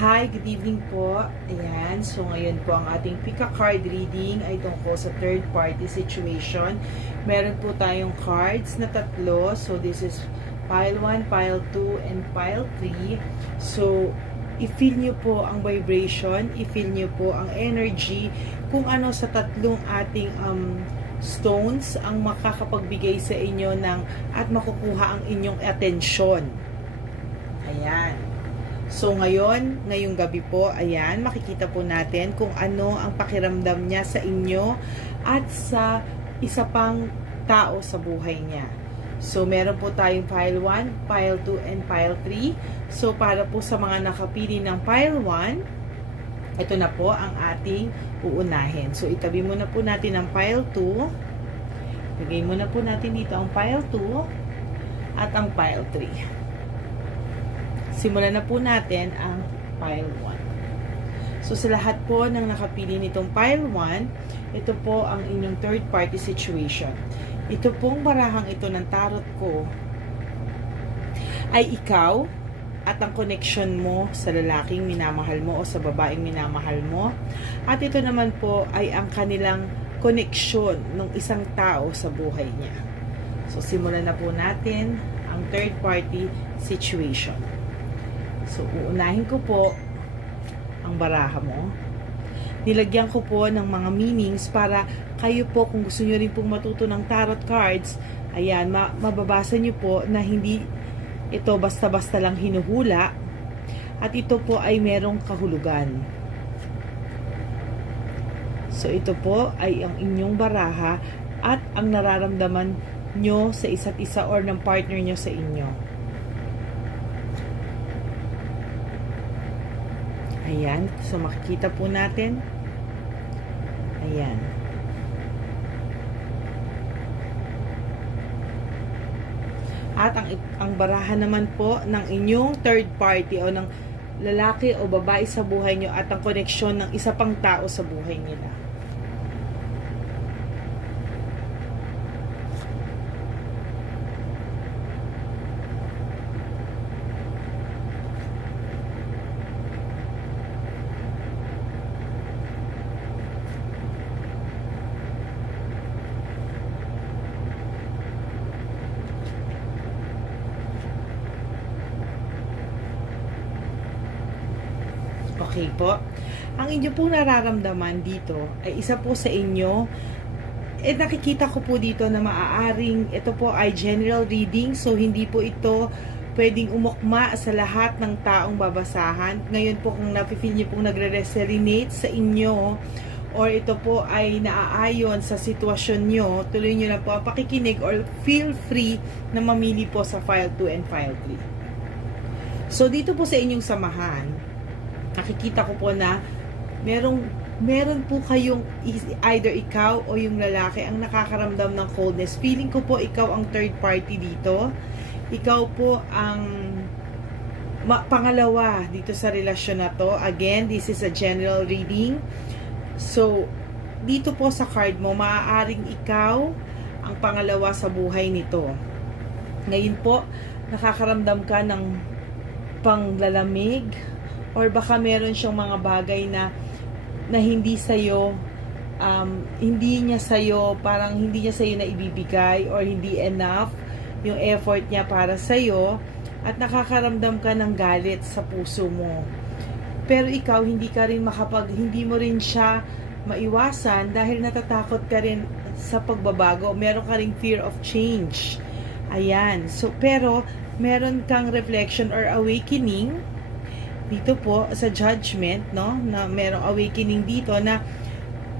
Hi, good evening po. Ayan, so ngayon po ang ating pick a card reading ay tungkol sa third party situation. Meron po tayong cards na tatlo. So this is pile 1, pile 2, and pile 3. So i-feel nyo po ang vibration, i-feel nyo po ang energy kung ano sa tatlong ating stones ang makakapagbigay sa inyo ng at makukuha ang inyong atensyon. Ayan. So ngayong gabi po, ayan, makikita po natin kung ano ang pakiramdam niya sa inyo at sa isa pang tao sa buhay niya. So meron po tayong pile 1, pile 2, and pile 3. So para po sa mga nakapili ng pile 1, ito na po ang ating uunahin. So itabi muna po natin ang pile 2. Lagay muna po natin dito ang pile 2 at ang pile 3. Simulan na po natin ang pile 1. So, sa lahat po ng nakapili nitong pile 1, ito po ang inyong third party situation. Ito pong barahang ito ng tarot ko ay ikaw at ang connection mo sa lalaking minamahal mo o sa babaeng minamahal mo. At ito naman po ay ang kanilang connection ng isang tao sa buhay niya. So, simulan na po natin ang third party situation. So, uunahin ko po ang baraha mo. Nilagyan ko po ng mga meanings para kayo po, kung gusto nyo rin pong matuto ng tarot cards, ayan, mababasa nyo po na hindi ito basta-basta lang hinuhula at ito po ay merong kahulugan. So, ito po ay ang inyong baraha at ang nararamdaman nyo sa isa't isa or ng partner nyo sa inyo. Ayan, so makikita po natin. Ayan. At ang baraha naman po ng inyong third party o ng lalaki o babae sa buhay nyo at ang koneksyon ng isa pang tao sa buhay nila. Okay po. Ang inyo pong nararamdaman dito ay isa po sa inyo. Nakikita ko po dito na maaaring ito po ay general reading. So, hindi po ito pwedeng umukma sa lahat ng taong babasahan. Ngayon po kung napifeel nyo pong nagre-resonate sa inyo or ito po ay naaayon sa sitwasyon nyo, tuloy nyo na po ang pakikinig or feel free na mamili po sa file 2 and file 3. So, dito po sa inyong samahan, nakikita ko po na meron po kayong either ikaw o yung lalaki ang nakakaramdam ng coldness. Feeling ko po ikaw ang third party dito. Ikaw po ang pangalawa dito sa relasyon na to. Again, this is a general reading. So, dito po sa card mo, maaaring ikaw ang pangalawa sa buhay nito. Ngayon po, nakakaramdam ka ng panglalamig, or baka meron siyang mga bagay na hindi sa'yo, hindi niya sa'yo na ibibigay or hindi enough yung effort niya para sa'yo at nakakaramdam ka ng galit sa puso mo. Pero ikaw, hindi mo rin siya maiwasan dahil natatakot ka rin sa pagbabago. Meron ka ring fear of change. Ayan. So, pero meron kang reflection or awakening dito po sa judgment, no? Na merong awakening dito na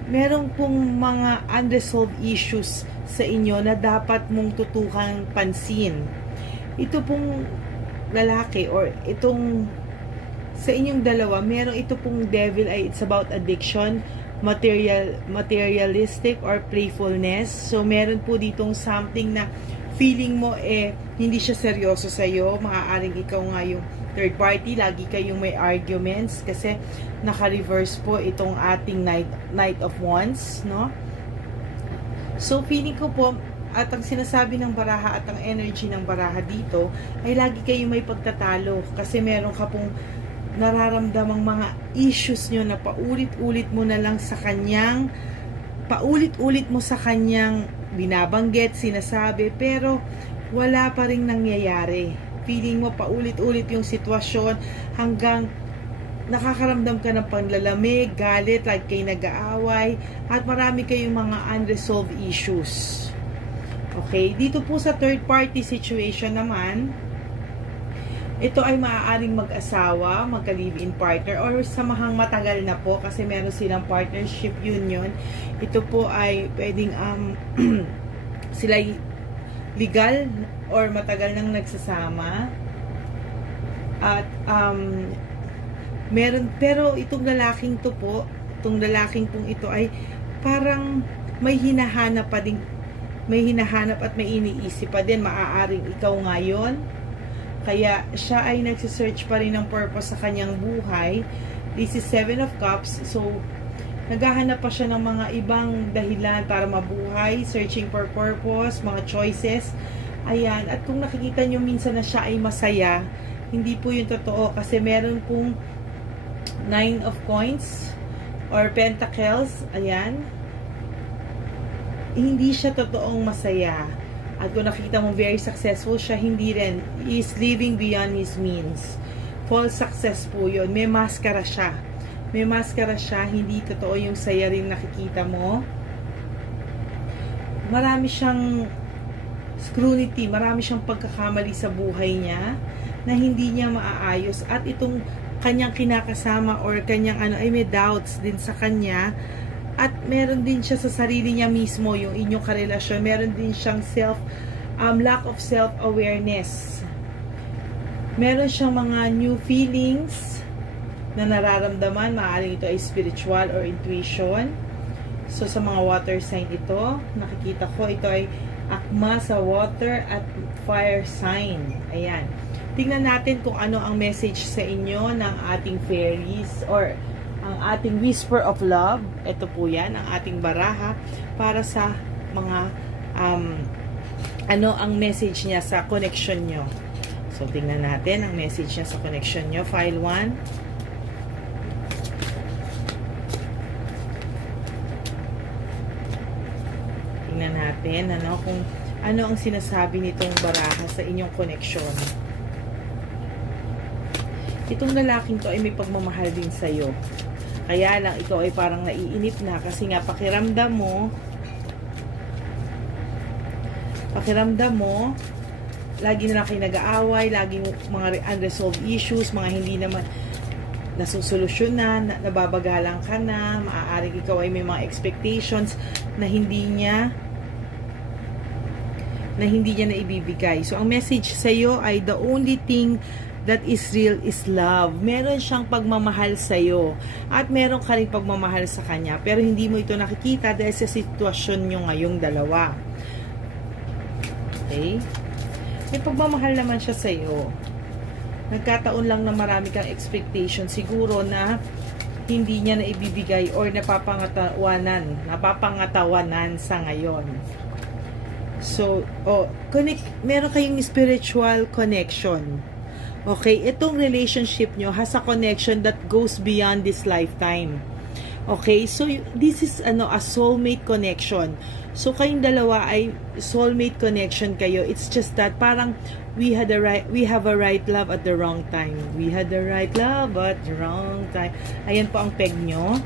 merong pong mga unresolved issues sa inyo na dapat mong tutukan pansin. Ito pong lalaki or itong sa inyong dalawa, merong ito pong devil ay it's about addiction, materialistic or playfulness. So meron po ditong something na feeling mo hindi siya seryoso sa iyo. Maaaring ikaw nga yung third party, lagi kayong may arguments kasi naka-reverse po itong ating Knight of Wands, no? So, feeling ko po, at ang sinasabi ng baraha at ang energy ng baraha dito, ay lagi kayong may pagtatalo kasi meron ka pong nararamdamang mga issues nyo na paulit-ulit mo na lang sa kanyang, paulit-ulit mo sa kanyang binabanggit, sinasabi, pero wala pa ring nangyayari. Feeling mo paulit-ulit yung sitwasyon hanggang nakakaramdam ka ng panlalamig, galit, like kayo nag-aaway, at marami kayong mga unresolved issues. Okay, dito po sa third party situation naman, ito ay maaaring mag-asawa, magka-live-in partner, or samahang matagal na po kasi meron silang partnership union. Ito po ay pwedeng sila legal or matagal nang nagsasama. At meron, pero itong lalaking to po, itong lalaking pong ito ay parang may hinahanap pa din, may hinahanap at may iniisip pa din. Maaaring ikaw ngayon, kaya siya ay nagsisearch pa rin ng purpose sa kanyang buhay. This is 7 of Cups. So, naghahanap pa siya ng mga ibang dahilan para mabuhay, searching for purpose, mga choices. Ayan. At kung nakikita nyo minsan na siya ay masaya, hindi po yung totoo. Kasi meron pong 9 of Coins or Pentacles. Ayan. Hindi siya totoong masaya. At kung nakita mo very successful siya, hindi rin. He is living beyond his means. False success po yun. May maskara siya. May maskara siya. Hindi totoo yung saya rin nakikita mo. Marami siyang scrutiny. Marami siyang pagkakamali sa buhay niya na hindi niya maaayos. At itong kanyang kinakasama or kanyang ay may doubts din sa kanya. At meron din siya sa sarili niya mismo, yung inyong karelasyon. Meron din siyang lack of self-awareness. Meron siyang mga new feelings na nararamdaman. Maaaring ito ay spiritual or intuition. So, sa mga water sign ito, nakikita ko, ito ay akma sa water at fire sign. Ayan. Tingnan natin kung ano ang message sa inyo ng ating fairies or ang ating whisper of love. Ito po yan, ang ating baraha para sa mga ano ang message niya sa connection nyo. So, tingnan natin ang message niya sa connection nyo. File 1. Tingnan natin kung ano ang sinasabi nitong baraha sa inyong connection. Itong lalaking to ay may pagmamahal din sa'yo. Kaya lang, ikaw ay parang naiinip na kasi nga pakiramdam mo, lagi na lang kayo nag-aaway, laging mga unresolved issues, mga hindi naman nasusolusyonan, nababagalan ka na, maaaring ikaw ay may mga expectations na hindi niya naibibigay. So, ang message sa'yo ay the only thing that is real is love. Meron siyang pagmamahal sa'yo. At meron ka rin pagmamahal sa kanya. Pero hindi mo ito nakikita dahil sa sitwasyon nyo ngayong dalawa. Okay? May pagmamahal naman siya sa'yo. Nagkataon lang na marami kang expectation. Siguro na hindi niya na ibibigay or napapangatawanan sa ngayon. So, meron kayong spiritual connection. Okay, itong relationship nyo has a connection that goes beyond this lifetime. Okay, so this is a soulmate connection. So kayong dalawa ay soulmate connection kayo. It's just that parang we have a right love at the wrong time. We had the right love at the wrong time. Ayan po ang peg nyo.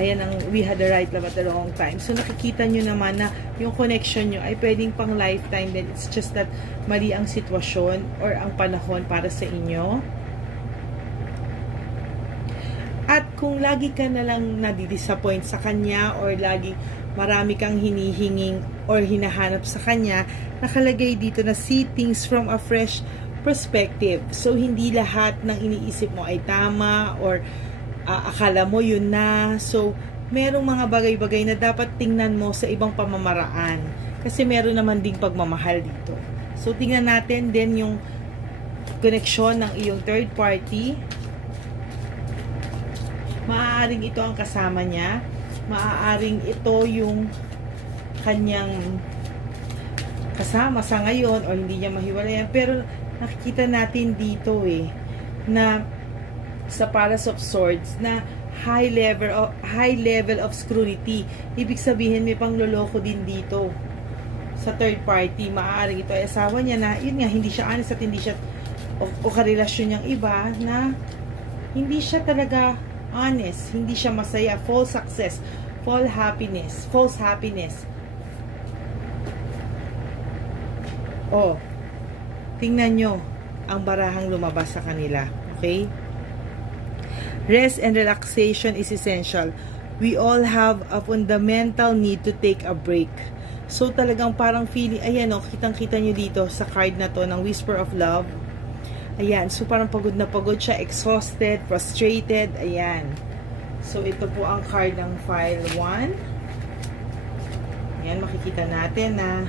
Ayan ang we had the right love at the wrong time. So nakikita nyo naman na yung connection nyo ay pwedeng pang lifetime din. It's just that mali ang sitwasyon or ang panahon para sa inyo. At kung lagi ka na lang nadidisappoint sa kanya or lagi marami kang hinihinging or hinahanap sa kanya, nakalagay dito na see things from a fresh perspective. So hindi lahat ng iniisip mo ay tama or akala mo yun na. So, merong mga bagay-bagay na dapat tingnan mo sa ibang pamamaraan. Kasi meron naman ding pagmamahal dito. So, tingnan natin din yung connection ng iyong third party. Maaaring ito ang kasama niya. Maaaring ito yung kanyang kasama sa ngayon o hindi niya mahiwalayan. Pero, nakikita natin dito na sa Palace of Swords na high level of scrutiny. Ibig sabihin may pangloloko din dito sa third party. Maaaring ito ay asawa niya na yun nga, hindi siya honest at hindi siya o karelasyon niyang iba na hindi siya talaga honest, hindi siya masaya, false success, false happiness. Oh, tingnan nyo ang barahang lumabas sa kanila. Okay? Rest and relaxation is essential. We all have a fundamental need to take a break. So talagang parang feeling, ayan o, kitang-kita nyo dito sa card na to ng Whisper of Love. Ayan, so parang pagod na pagod siya, exhausted, frustrated, ayan. So ito po ang card ng file 1. Ayan, makikita natin na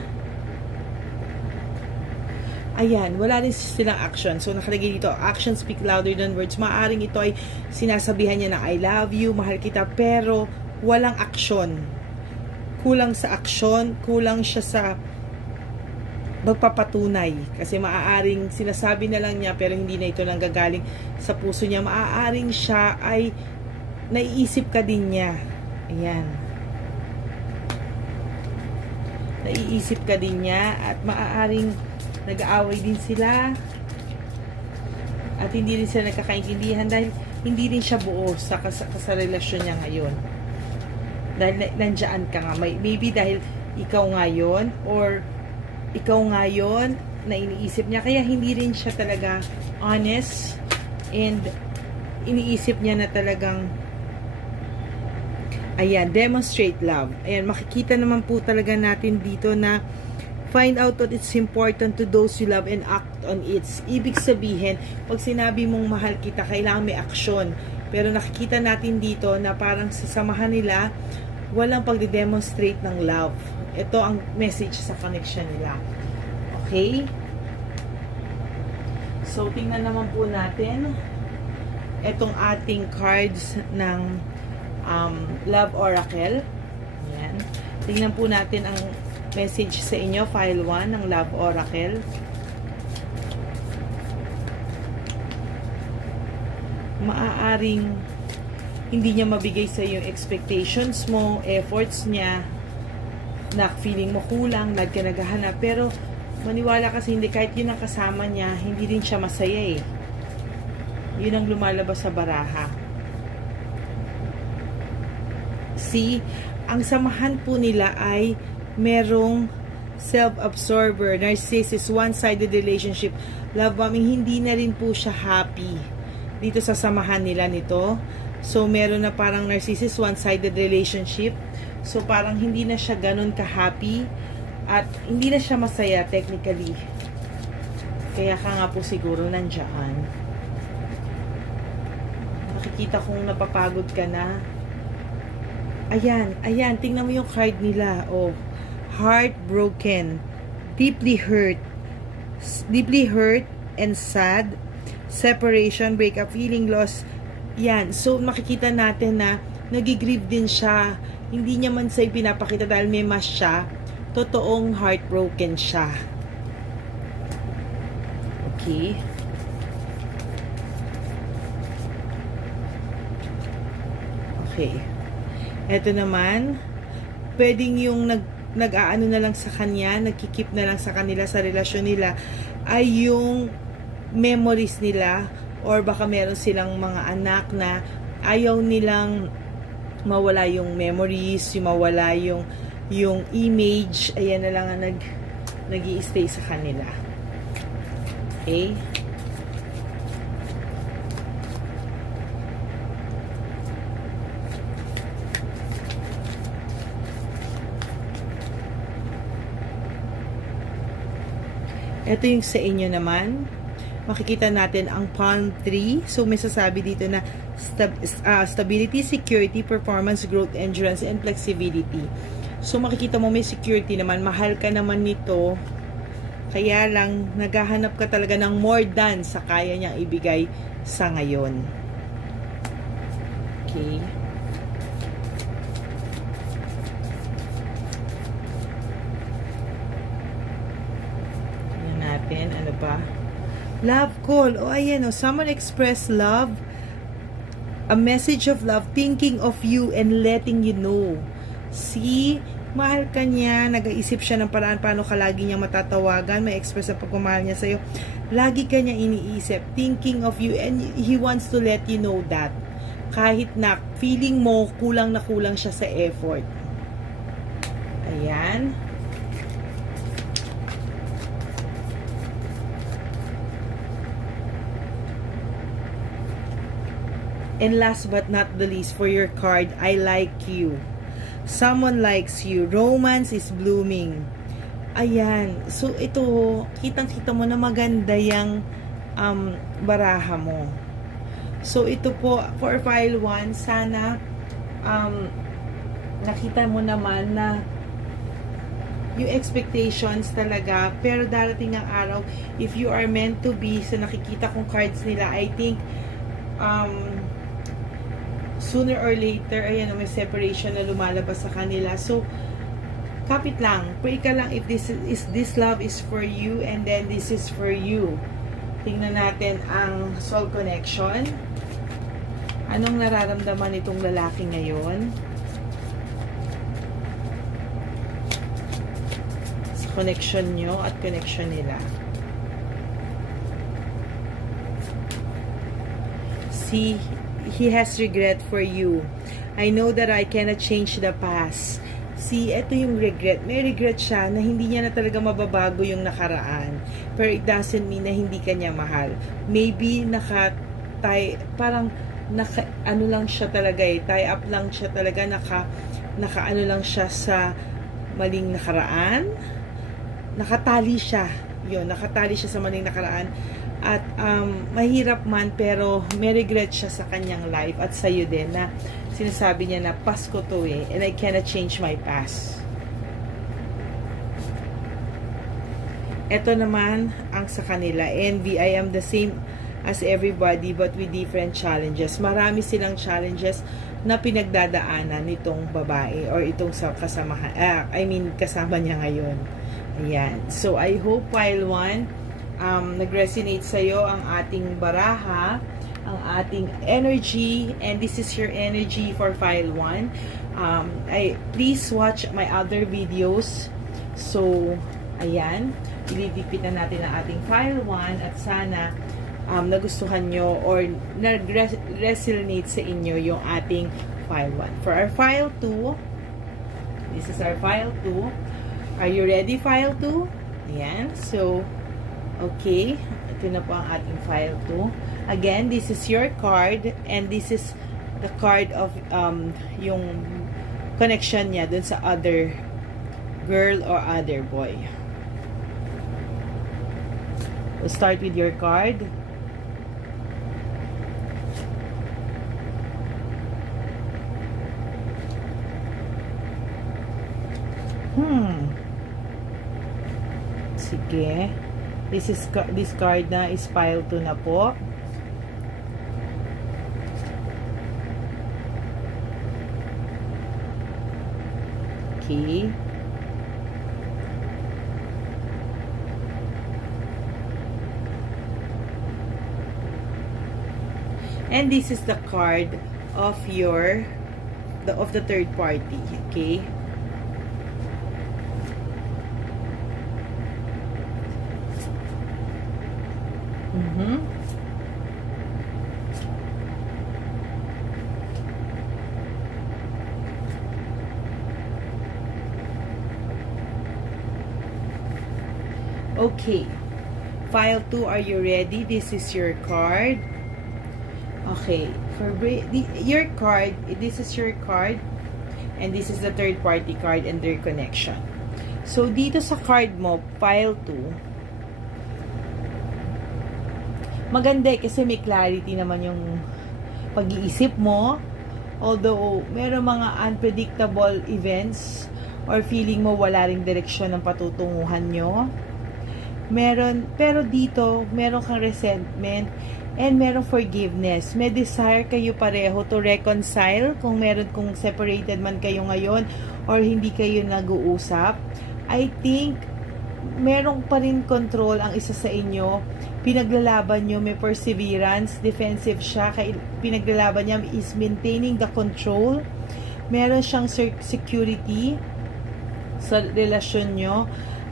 ayan, wala rin silang action. So, nakalagay dito, actions speak louder than words. Maaring ito ay sinasabihan niya na I love you, mahal kita, pero walang aksyon. Kulang sa aksyon, kulang siya sa magpapatunay. Kasi maaaring sinasabi na lang niya, pero hindi na ito nanggagaling sa puso niya. Maaaring siya ay naiisip ka din niya. Ayan. Naiisip ka din niya at maaaring nag-aaway din sila at hindi rin sila nagkakaintindihan dahil hindi rin siya buo sa relasyon niya ngayon. Dahil nandiyan ka nga. Maybe dahil ikaw ngayon or ikaw ngayon na iniisip niya. Kaya hindi rin siya talaga honest and iniisip niya na talagang ayan, demonstrate love. Ayan, makikita naman po talaga natin dito na find out what it's important to those you love and act on it. Ibig sabihin, pag sinabi mong mahal kita, kailangan may aksyon. Pero nakikita natin dito na parang sasamahan nila, walang pagde-demonstrate ng love. Ito ang message sa connection nila. Okay? So, tingnan naman po natin itong ating cards ng Love Oracle. Ayan. Tingnan po natin ang message sa inyo, file 1 ng Love Oracle. Maaaring hindi niya mabigay sa iyo yung expectations mo, efforts niya, na feeling mo kulang, lagi ka naghahanap, pero maniwala kasi hindi, kahit yun ang kasama niya, hindi rin siya masaya eh. Yun ang lumalabas sa baraha. See, ang samahan po nila ay merong self-absorber, narcissist, one-sided relationship, love bombing, hindi na rin po siya happy dito sa samahan nila nito. So, meron na parang narcissist, one-sided relationship. So, parang hindi na siya ganun ka-happy at hindi na siya masaya technically. Kaya ka nga po siguro nandiyan. Nakikita kong napapagod ka na. Ayan, ayan, tingnan mo yung card nila. Oh, heartbroken, deeply hurt and sad, separation, breakup, feeling lost. Yan, so makikita natin na nagigrieve din siya. Hindi niya man sa'yo pinapakita dahil may mas siya. Totoong heartbroken siya. Okay. Okay. Ito naman, pwedeng yung nag-aano na lang sa kanya, nagkikip na lang sa kanila sa relasyon nila, ay yung memories nila, or baka meron silang mga anak na ayaw nilang mawala yung memories, yung mawala yung image, ayan na lang ang nag-i-stay sa kanila. Okay? Ito yung sa inyo naman. Makikita natin ang palm tree. So, may sasabi dito na stability, security, performance, growth, endurance, and flexibility. So, makikita mo may security naman. Mahal ka naman nito. Kaya lang, naghahanap ka talaga ng more than sa kaya niyang ibigay sa ngayon. Okay. Ano ba? Love call. O, ayan o. Someone express love A message of love, thinking of you and letting you know. See, mahal ka niya, nag-iisip siya ng paraan paano ka lagi niyang matatawagan, may express ang pagmamahal niya sa'yo. Lagi ka niya iniisip, thinking of you, and he wants to let you know that. Kahit na feeling mo kulang na kulang siya sa effort. Ayan. And last but not the least, for your card, I like you. Someone likes you. Romance is blooming. Ayan. So, ito, kitang-kita mo na maganda yung baraha mo. So, ito po, for file 1, sana nakita mo naman na yung expectations talaga, pero darating ang araw, if you are meant to be, sa nakikita kong cards nila, I think, sooner or later, ayan, may separation na lumalabas sa kanila. So, kapit lang. Pray ka lang if this love is for you and then this is for you. Tingnan natin ang soul connection. Anong nararamdaman itong lalaki ngayon? Sa connection nyo at connection nila. See, he has regret for you. I know that I cannot change the past. See, ito yung regret. May regret siya na hindi niya na talaga mababago yung nakaraan. Pero it doesn't mean na hindi ka niya mahal. Maybe ano lang siya talaga tie up lang siya talaga, ano lang siya sa maling nakaraan. Nakatali siya. Nakatali siya sa maling nakaraan. At mahirap man, pero may regret siya sa kanyang life at sa'yo din, na sinasabi niya na Pasko to and I cannot change my past. Ito naman ang sa kanila, envy. I am the same as everybody but with different challenges. Marami silang challenges na pinagdadaanan nitong babae or itong kasama niya ngayon. Ayan. So I hope file 1 nag-resonate sa'yo ang ating baraha, ang ating energy, and this is your energy for file 1. Please watch my other videos. So, ayan, ililipit na natin ang ating file 1 at sana nagustuhan nyo or nag-resonate sa inyo yung ating file 1. For our file 2, this is our file 2. Are you ready, file 2? Ayan, so, okay, ito na po ang ating file 2. Again, this is your card and this is the card of yung connection niya dun sa other girl or other boy. We'll start with your card. Sige. This card na is file 2 na po. Okay. And this is the card of the third party. Okay. Okay. File 2, are you ready? This is your card. Okay. Your card, this is your card. And this is the third party card and their connection. So, dito sa card mo, file 2, maganda kasi may clarity naman yung pag-iisip mo. Although, meron mga unpredictable events or feeling mo wala ring direksyon ng patutunguhan nyo. Pero dito, meron kang resentment and meron forgiveness. May desire kayo pareho to reconcile kung separated man kayo ngayon or hindi kayo nag-uusap. I think meron pa rin control ang isa sa inyo pinaglalaban nyo, may perseverance, defensive siya, pinaglalaban niya is maintaining the control, meron siyang security sa relasyon nyo,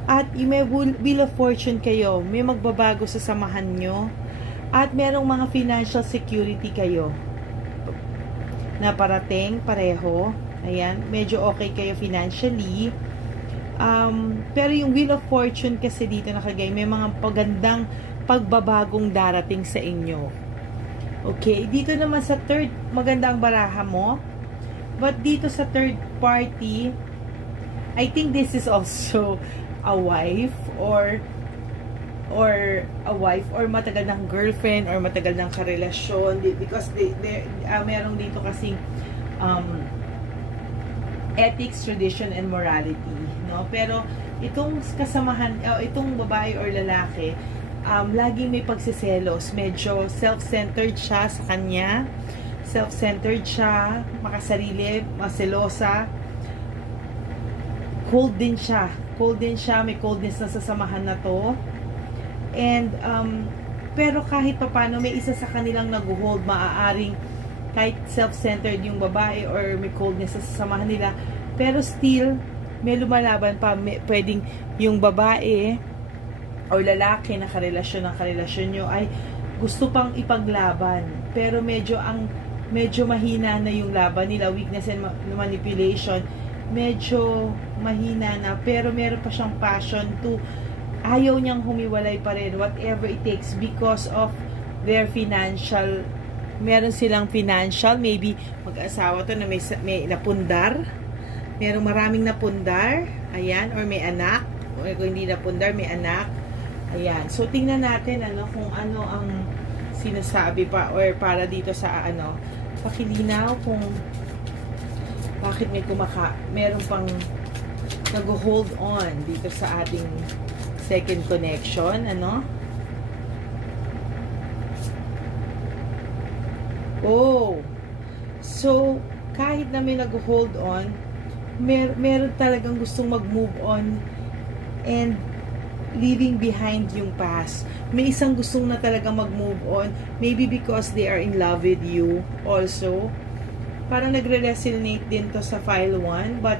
at may wheel of fortune kayo, may magbabago sa samahan nyo, at merong mga financial security kayo na parating pareho. Ayan, medyo okay kayo financially. Pero yung wheel of fortune kasi dito nakagay, may mga pagandang pagbabagong darating sa inyo. Okay, dito naman sa third, maganda ang baraha mo. But dito sa third party, I think this is also a wife or matagal ng girlfriend or matagal ng karelasyon, because merong dito kasing ethics, tradition, and morality, no? Pero itong kasamahan, itong babae or lalaki, laging may pagsiselos, medyo self-centered siya sa kanya, self-centered siya, makasarili, maselosa, cold din siya, may coldness na sa samahan na to. And pero kahit papano may isa sa kanilang nag-hold, maaaring kahit self-centered yung babae or may coldness sa samahan nila, pero still may lumalaban pa, pwedeng yung babae or lalaki na karelasyon ng karelasyon nyo ay gusto pang ipaglaban, pero medyo mahina na yung laban nila, weakness and manipulation, medyo mahina na, pero meron pa siyang passion to, ayaw niyang humiwalay pa rin, whatever it takes, because of their financial, meron silang financial, maybe mag-asawa to na may napundar, merong maraming napundar, ayan, or may anak, or kung hindi napundar, may anak, ayan. So tingnan natin kung ano ang sinasabi pa or para dito sa pakilinaw kung bakit meron pang nag-hold on dito sa ating second connection, Oh, so kahit na may nag-hold on, meron talagang gustong mag-move on and leaving behind yung past. May isang gustong na talagang mag-move on, maybe because they are in love with you also. Parang nagre-resonate din to sa file 1, but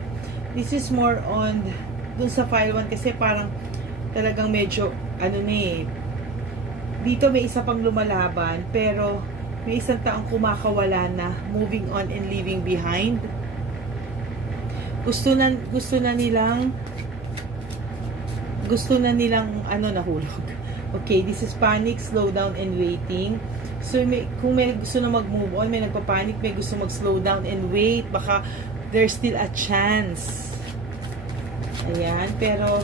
this is more on dun sa file 1 kasi parang talagang medyo dito may isa pang lumalaban, pero may isang taong kumakawala na, moving on and leaving behind. Gusto na nilang nahulog. Okay, this is panic, slow down, and waiting. So kung may gusto na mag-move on, may nagpa-panic, may gusto mag-slow down and wait, baka there's still a chance. Ayan, pero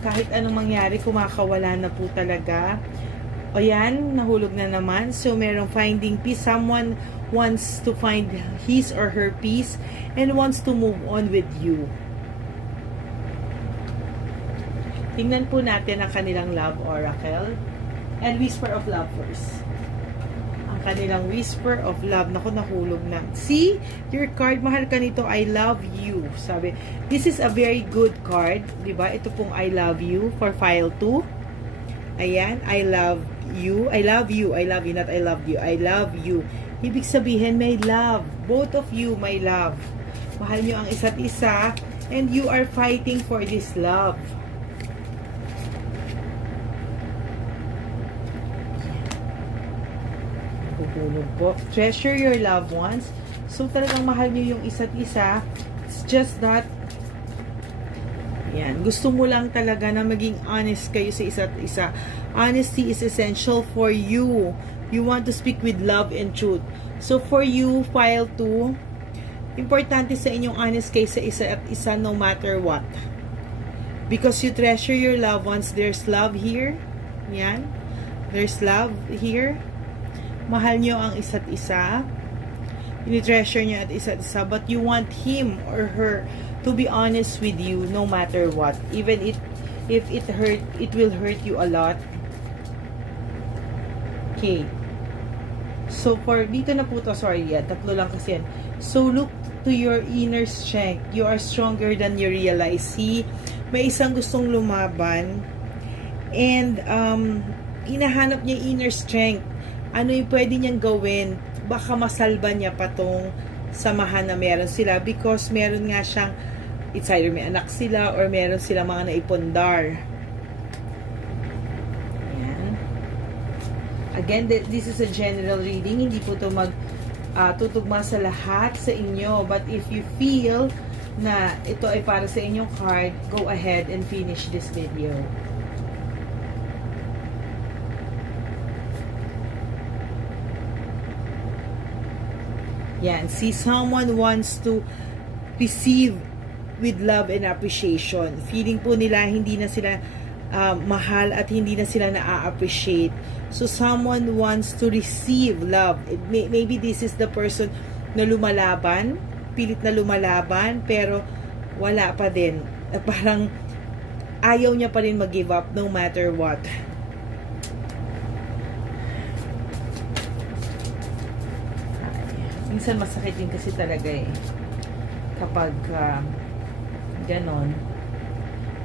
kahit anong mangyari, kumakawala na po talaga. O yan, nahulog na naman. So, merong finding peace. Someone wants to find his or her peace and wants to move on with you. Tingnan po natin ang kanilang love oracle. And whisper of love first. Ang kanilang whisper of love. Naku, nahulog na. See? Your card, mahal ka nito, I love you. Sabi, this is a very good card. Diba? Ito pong I love you for file 2. Ayan, I love you. I love you. I love you, not I love you. I love you. Ibig sabihin, may love. Both of you, may love. Mahal nyo ang isa't isa and you are fighting for this love. Bubulog po. Treasure your loved ones. So, talagang mahal nyo yung isa't isa. It's just that yan. Gusto mo lang talaga na maging honest kayo sa isa't isa. Honesty is essential for you. You want to speak with love and truth. So, for you, file 2, importante sa inyong honest kayo sa isa't isa no matter what. Because you treasure your loved ones. There's love here. Yan. There's love here. Mahal nyo ang isa't isa. Treasure nyo at isa't isa. But you want him or her to be honest with you no matter what, even if it will hurt you a lot. Okay, so for dito na po to, sorry, tatlo lang kasi yan. So look to your inner strength. You are stronger than you realize. See, may isang gustong lumaban and inahanap niya inner strength. Ano yung pwede niyang gawin? Baka masalba niya pa tong samahan na meron sila because meron nga siyang, it's either may anak sila or meron sila mga naipundar. Ayan. Again, this is a general reading. Hindi po ito tutugma sa lahat sa inyo. But if you feel na ito ay para sa inyong card, go ahead and finish this video. Yan. See, someone wants to receive with love and appreciation. Feeling po nila hindi na sila mahal at hindi na sila na-appreciate. So, someone wants to receive love. Maybe this is the person na lumalaban, pilit na lumalaban, pero wala pa din. At parang ayaw niya pa rin mag-give up no matter what. Minsan masakit din kasi talaga eh. Kapag ganon,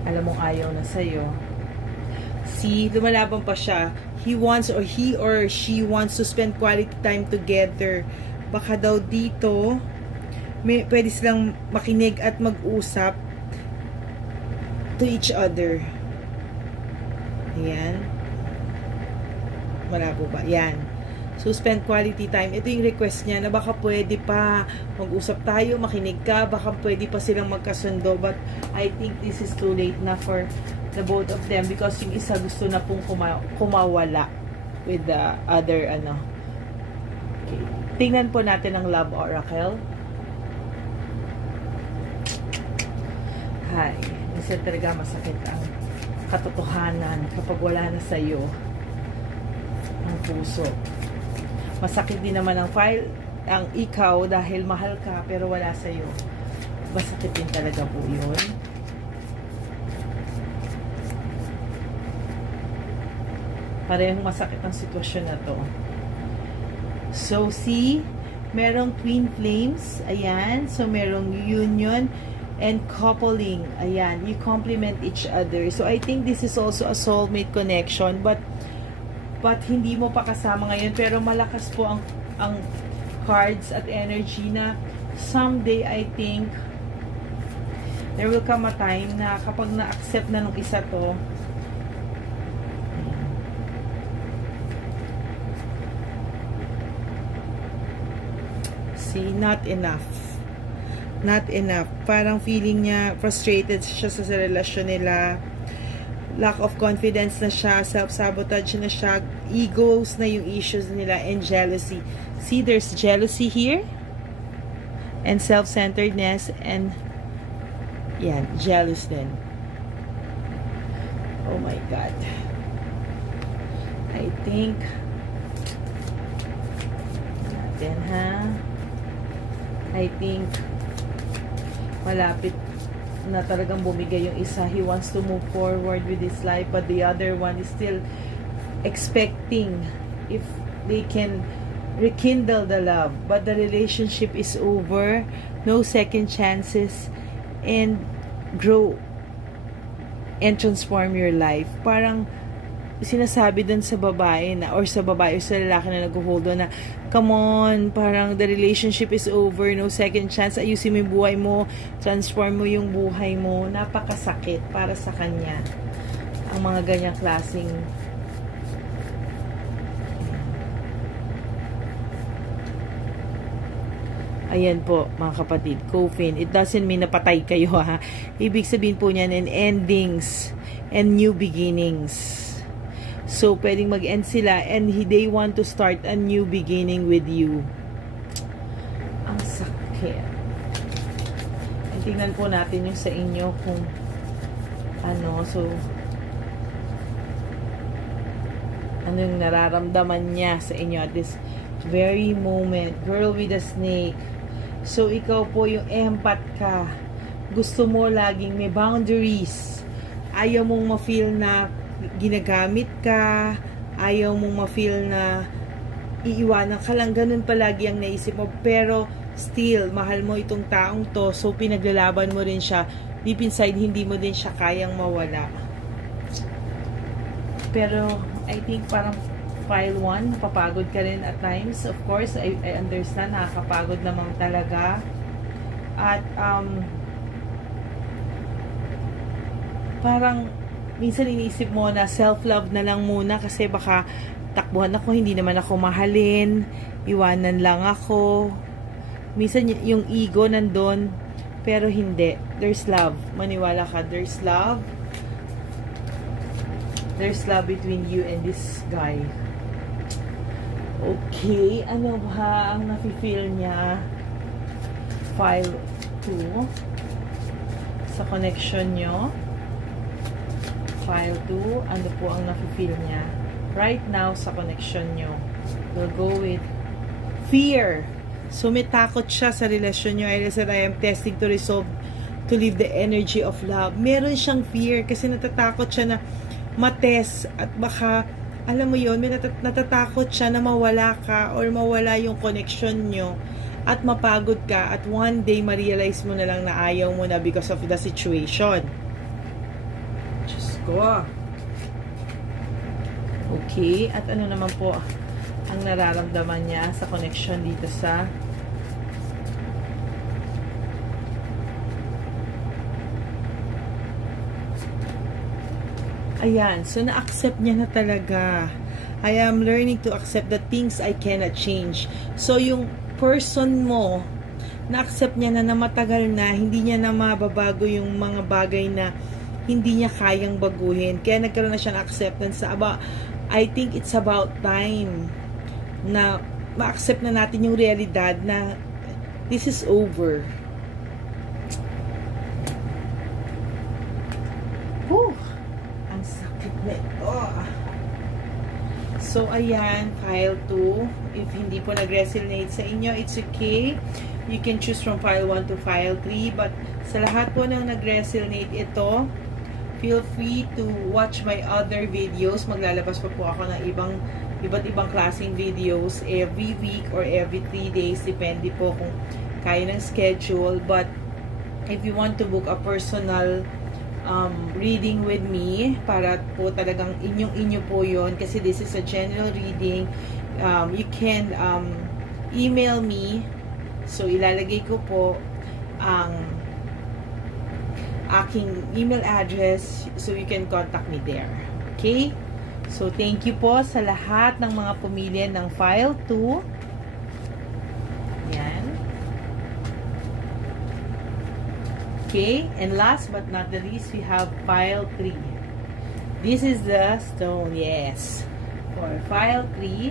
alam mong ayaw na sa'yo. See, lumalaban pa siya. He or she wants to spend quality time together. Baka daw dito, pwede silang makinig at mag-usap to each other. Ayan. Wala po ba? Yan. So, spend quality time. Ito yung request niya na baka pwede pa mag-usap tayo, makinig ka, baka pwede pa silang magkasundo. But I think this is too late na for the both of them because yung isa gusto na pong kumawala with the other, Okay. Tingnan po natin ang Love Oracle. Hi. Minsan talaga masakit ang katotohanan kapag wala na sa'yo ang puso. Masakit din naman ang ikaw dahil mahal ka pero wala sa'yo. Masakit din talaga po yun. Parehong masakit ang sitwasyon na to. So, see, merong twin flames. Ayan. So, merong union and coupling. Ayan. You complement each other. So, I think this is also a soulmate connection. But hindi mo pa kasama ngayon. Pero malakas po ang cards at energy na someday, I think, there will come a time na kapag na-accept na nung isa to, see, not enough. Not enough. Parang feeling niya, frustrated siya sa relasyon nila. Lack of confidence na siya, self-sabotage na siya, egos na yung issues nila, and jealousy. See, there's jealousy here, and self-centeredness, and yan, jealous din. Oh my God. I think natin, I think malapit na talagang bumigay yung isa. He wants to move forward with his life, but the other one is still expecting if they can rekindle the love, but the relationship is over. No second chances, and grow and transform your life. Parang sinasabi dun sa babae na, or sa babae or sa lalaki na nag-hold on na, come on, parang the relationship is over, no second chance, ayusin mo yung buhay mo, transform mo yung buhay mo. Napakasakit para sa kanya ang mga ganyang klaseng ayan po mga kapatid, coffin. It doesn't mean napatay kayo ha. Ibig sabihin po niyan in endings and new beginnings. So, pwedeng mag-end sila and they want to start a new beginning with you. Ang sakit. Tingnan po natin yung sa inyo kung so, ano yung nararamdaman niya sa inyo at this very moment. Girl with a snake. So, ikaw po yung empath ka. Gusto mo laging may boundaries. Ayaw mong ma-feel na ginagamit ka. Ayaw mong ma-feel na iiwanan ka lang. Ganun palagi ang naisip mo. Pero, still, mahal mo itong taong to. So, pinaglalaban mo rin siya. Deep inside, hindi mo din siya kayang mawala. Pero, I think parang file 1, papagod ka rin at times. Of course, I understand, nakakapagod naman talaga. At parang minsan iniisip mo na self-love na lang muna kasi baka takbuhan ako, hindi naman ako mahalin, iwanan lang ako. Minsan yung ego nandun, pero hindi. There's love. Maniwala ka, there's love. There's love between you and this guy. Okay, ano ba ang nafe-feel niya? File 2 sa connection nyo. File 2, ano po ang nafe-feel niya right now sa connection nyo? We'll go with fear. So may takot siya sa relasyon nyo. I said, I am testing to resolve to leave the energy of love. Meron siyang fear kasi natatakot siya na matest at baka, alam mo yun, may natatakot siya na mawala ka or mawala yung connection nyo at mapagod ka at one day ma-realize mo na lang na ayaw mo na because of the situation. Diyos ko. Okay, at ano naman po ang nararamdaman niya sa connection dito sa ayan, so na-accept niya na talaga. I am learning to accept the things I cannot change. So yung person mo, na-accept niya na matagal na, hindi niya na mababago yung mga bagay na hindi niya kayang baguhin. Kaya nagkaroon na siya ng acceptance sa I think it's about time na ma-accept na natin yung realidad na this is over. Whew! Ang sakit na ito. So, ayan, file 2. If hindi po nag-resonate sa inyo, it's okay. You can choose from file 1 to file 3. But sa lahat po ng nag-resonate ito, feel free to watch my other videos. Maglalabas pa po ako ng iba't ibang klaseng videos every week or every 3 days. Depende po kung kaya ng schedule. But if you want to book a personal reading with me, para po talagang inyo po yun, kasi this is a general reading, you can email me. So ilalagay ko po ang aking email address so you can contact me there. Okay? So thank you po sa lahat ng mga pumili ng file 2. Yan. Okay, and last but not the least, we have file 3. This is the stone, yes. For file 3,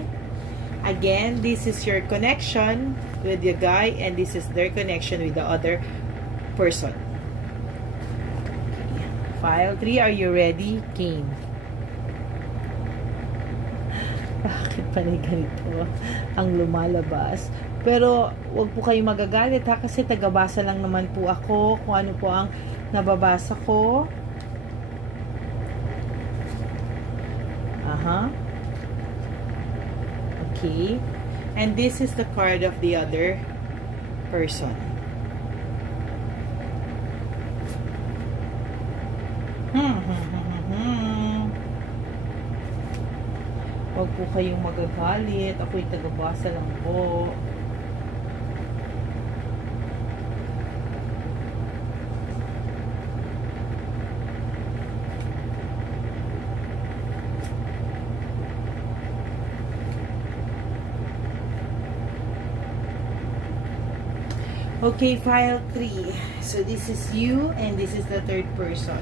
again, this is your connection with the guy, and this is their connection with the other person. Okay. File 3, are you ready? Game. Bakit pa rin ganito ang lumalabas? Pero, wag po kayong magagalit ha, kasi tagabasa lang naman po ako kung ano po ang nababasa ko. Aha. Okay. And this is the card of the other person. Wag po kayong magagalit. Ako'y tagabasa lang po. Okay, file 3. So, this is you and this is the third person.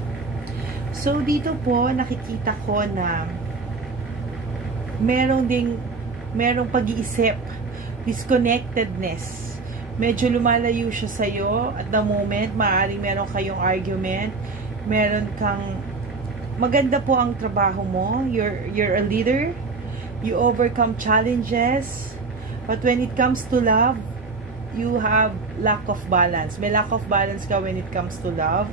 So, dito po, nakikita ko na merong pag-iisip, disconnectedness. Medyo lumalayo siya sa'yo at the moment. Maaaring meron kayong argument. Meron kang, maganda po ang trabaho mo. You're a leader. You overcome challenges. But when it comes to love, you have lack of balance. May lack of balance ka when it comes to love.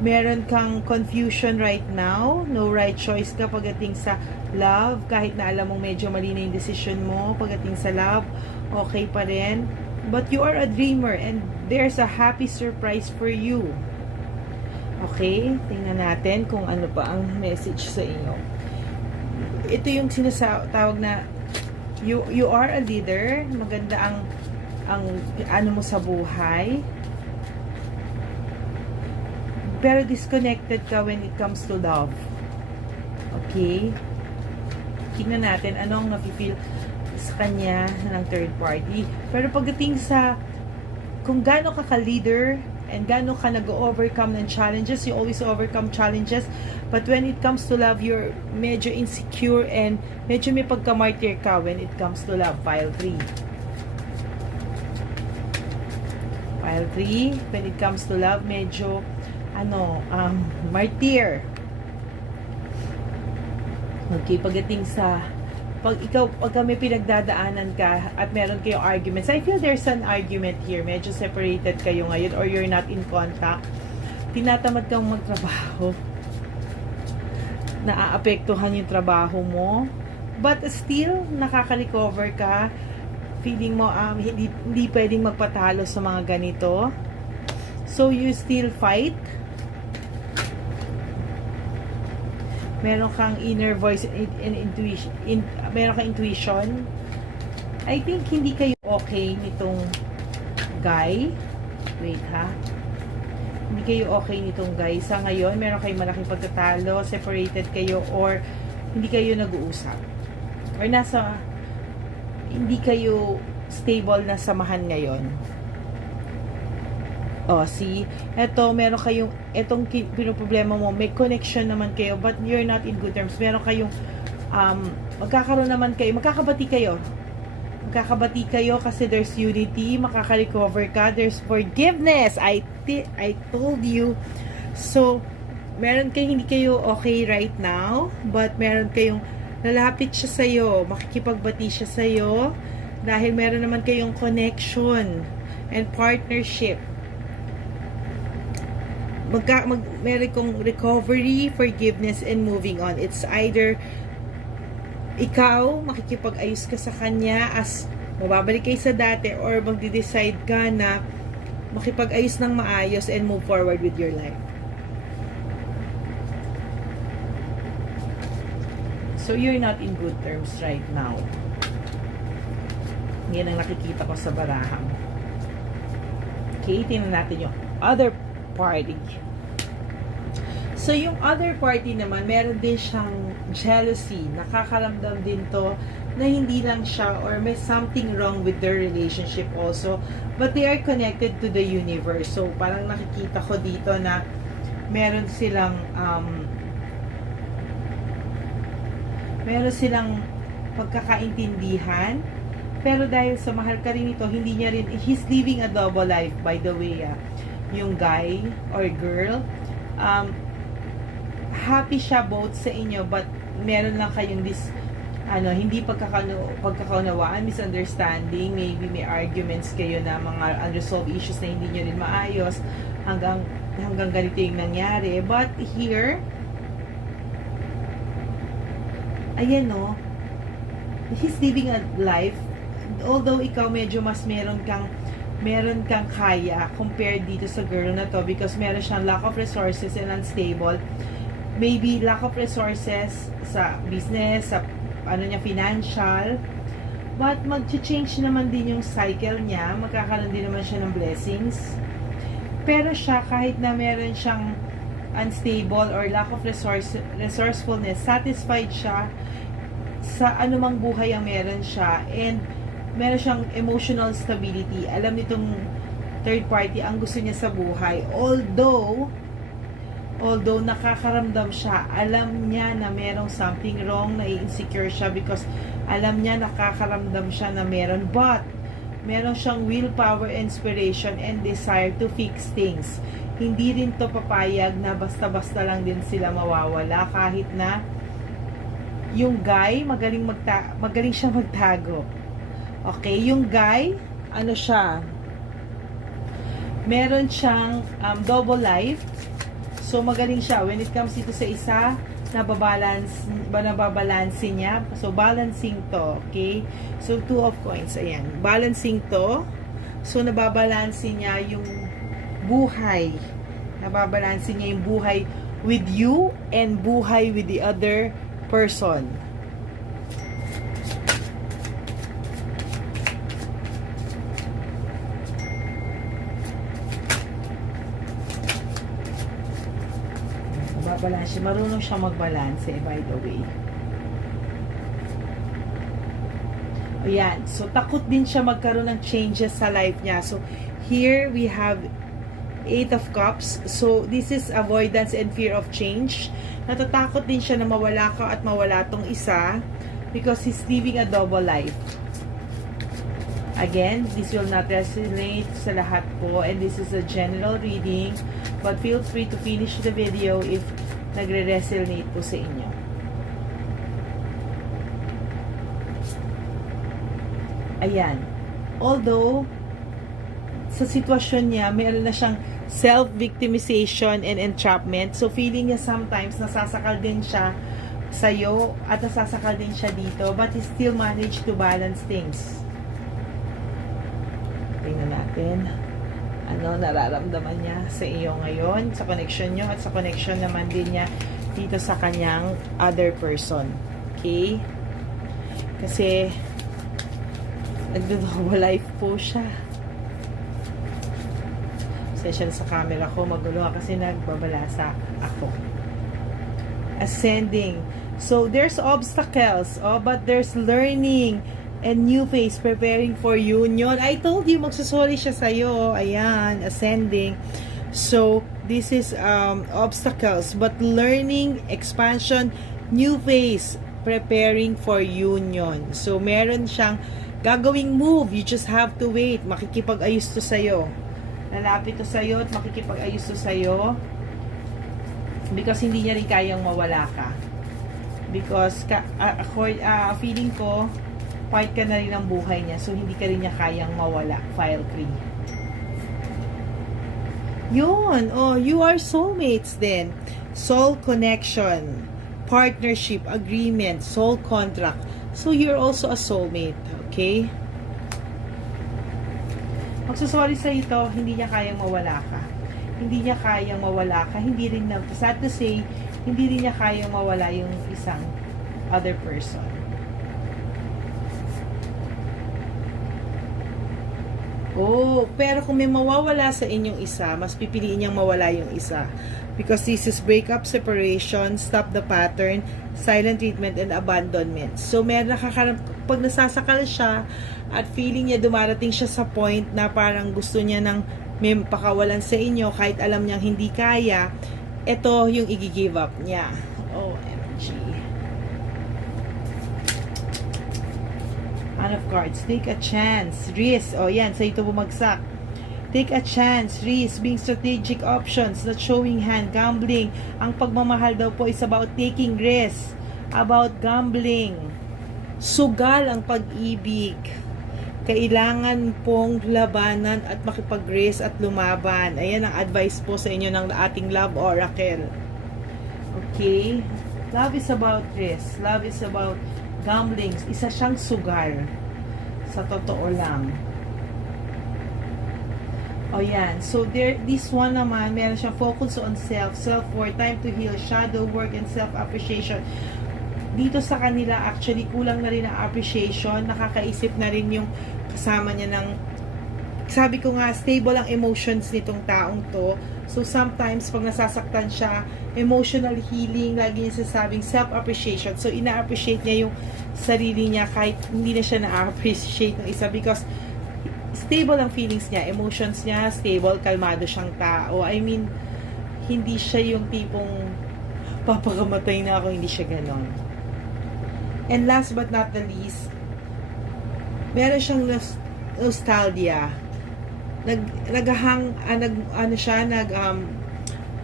Meron kang confusion right now. No right choice ka pagdating sa love. Kahit na alam mong medyo mali na yung decision mo pagdating sa love, okay pa rin. But you are a dreamer and there's a happy surprise for you. Okay? Tingnan natin kung ano pa ang message sa inyo. ito yung sinasawag na you are a leader. Maganda ang ano mo sa buhay. Pero disconnected ka when it comes to love. Okay? Tingnan natin anong nafe-feel sa kanya ng third party. Pero pagdating sa kung gaano ka ka-leader and gaano ka nag-overcome ng challenges, you always overcome challenges. But when it comes to love, you're medyo insecure and medyo may pagka-martyr ka when it comes to love. Pile 3. Pile 3, when it comes to love, medyo martyr. Okay, pagdating sa pagka may pinagdadaanan ka at meron kayong arguments, I feel there's an argument here. Medyo separated kayo ngayon or you're not in contact. Tinatamad kang magtrabaho. Naaapektuhan yung trabaho mo. But still, nakaka-recover ka. Feeling mo hindi pwedeng magpatalo sa mga ganito. So, you still fight. Meron kang inner voice and intuition. Meron kang intuition. I think hindi kayo okay nitong guy. Wait ha. Hindi kayo okay nitong guy. Sa ngayon, meron kayong malaking pagtatalo, separated kayo, or hindi kayo nag-uusap. Or hindi kayo stable na samahan ngayon. Oh, see? Meron kayong, etong pinoproblema mo, may connection naman kayo, but you're not in good terms. Meron kayong, magkakaroon naman kayo, magkakabati kayo kasi there's unity, makaka-recover ka, there's forgiveness. I told you. So, meron kayo, hindi kayo okay right now, but meron kayong, lalapit siya sa'yo, makikipagbati siya sa'yo, dahil meron naman kayong connection and partnership. Meron kong recovery, forgiveness, and moving on. It's either ikaw, makikipag-ayos ka sa kanya as mababalik kayo sa dati, or magde-decide ka na makipag-ayos ng maayos and move forward with your life. So, you're not in good terms right now. Yan ang nakikita ko sa barahan. Okay, tingnan natin yung other party. So, yung other party naman, meron din siyang jealousy. Nakakaramdam din to na hindi lang siya or may something wrong with their relationship also. But they are connected to the universe. So, parang nakikita ko dito na meron silang pagkakaintindihan. Pero dahil sa mahal ka rin ito, hindi niya rin, he's living a double life, by the way, yung guy or girl. Happy siya both sa inyo, but meron lang kayong hindi pagkakaunawaan, misunderstanding, maybe may arguments kayo na mga unresolved issues na hindi nyo rin maayos hanggang ganito yung nangyari. But here, ayan he's living a life, although ikaw medyo mas meron kang kaya compared dito sa girl na to, because meron siyang lack of resources and unstable. Maybe lack of resources sa business, sa financial, but mag-change naman din yung cycle niya, magkakaroon din naman siya ng blessings. Pero siya, kahit na meron siyang unstable or lack of resourcefulness, satisfied siya sa anumang buhay ang meron siya, and meron siyang emotional stability. Alam nitong third party ang gusto niya sa buhay. Although nakakaramdam siya, alam niya na merong something wrong, na insecure siya because alam niya nakakaramdam siya na meron, but meron siyang willpower, inspiration, and desire to fix things. Hindi rin to papayag na basta-basta lang din sila mawawala, kahit na yung guy, magaling siya magtago. Okay, yung guy, meron siyang double life. So, magaling siya. When it comes dito sa isa, nababalanse niya. So, balancing to. Okay? So, 2 of coins. Ayan. Balancing to. So, nababalanse niya yung buhay. Nababalanse niya yung buhay with you and buhay with the other person. Babalance siya. Marunong siya magbalance, by the way. Ayan. So, takot din siya magkaroon ng changes sa life niya. So, here we have 8 of Cups. So, this is avoidance and fear of change. Natatakot din siya na mawala ka at mawala tong isa because he's living a double life. Again, this will not resonate sa lahat po, and this is a general reading, but feel free to finish the video if nagre-resonate po sa inyo. Ayan. Although, sa sitwasyon niya, mayroon na siyang self-victimization and entrapment. So, feeling niya sometimes nasasakal din siya sa'yo at nasasakal din siya dito, but he still managed to balance things. Tingnan natin ano nararamdaman niya sa iyo ngayon, sa connection niyo, at sa connection naman din niya dito sa kanyang other person. Okay? Kasi nagdo-double life po siya. Session sa camera ko, magulo kasi nagbabalasa ako. Ascending. So, there's obstacles, but there's learning and new phase preparing for union. I told you, magsusoli siya sa'yo. Ayan, ascending. So, this is obstacles, but learning, expansion, new phase preparing for union. So, meron siyang gagawing move. You just have to wait. Makikipag-ayos to sa'yo. Lalapit to sa'yo at makikipag-ayos to sa'yo because hindi niya rin kayang mawala ka. Because feeling ko, part ka na rin ng buhay niya, so hindi ka rin niya kayang mawala. File 3. Yun! Oh, you are soulmates then. Soul connection, partnership, agreement, soul contract. So you're also a soulmate. Okay? Magsusori sa ito, hindi niya kayang mawala ka. Hindi niya kayang mawala ka. Hindi rin na, sad to say, hindi rin niya kayang mawala yung isang other person. Oh, pero kung may mawawala sa inyong isa, mas pipiliin niyang mawala yung isa. Because this is breakup, separation, stop the pattern, silent treatment, and abandonment. So, meron pag nasasakal siya, at feeling niya dumarating siya sa point na parang gusto niya ng may pakawalan sa inyo, kahit alam niyang hindi kaya, ito yung i-give up niya. OMG. Hand of Cards. Take a chance. Risk. O yan. Sa ito bumagsak. Take a chance. Risk. Being strategic options. Not showing hand. Gambling. Ang pagmamahal daw po is about taking risk. About gambling. Sugal ang pag-ibig. Kailangan pong labanan at makipag-risk at lumaban. Ayan ang advice po sa inyo ng ating Love Oracle. Okay? Love is about risk. Love is about gambling. Isa siyang sugal. Sa totoo lang. O yan. So, this one naman, meron siyang focus on self, self-worth, time to heal, shadow work, and self-appreciation. Dito sa kanila, actually, kulang na rin ang appreciation. Nakakaisip na rin yung kasama niya ng, sabi ko nga, stable ang emotions nitong taong to. So, sometimes, pag nasasaktan siya, emotional healing, lagi niya sasabing self-appreciation. So, ina-appreciate niya yung sarili niya kahit hindi na siya na-appreciate ng isa because stable ang feelings niya, emotions niya, stable, kalmado siyang tao. I mean, hindi siya yung tipong papakamatay na ako, hindi siya ganon. And last but not the least, meron siyang nostalgia.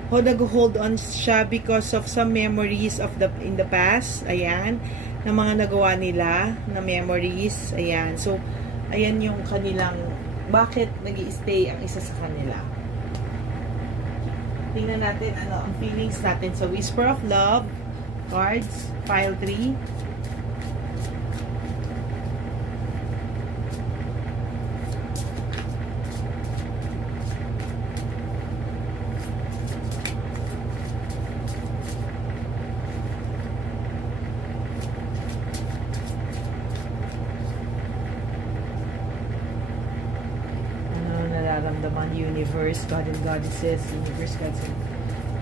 Nag-hold on siya because of some memories of in the past, ayan, na mga nagawa nila, na memories, ayan. So, ayan yung kanilang, bakit nag-i-stay ang isa sa kanila. Tingnan natin, ang feelings natin sa Whisper of Love, cards, file 3. Nararamdaman, universe, God and goddesses, universe, gods and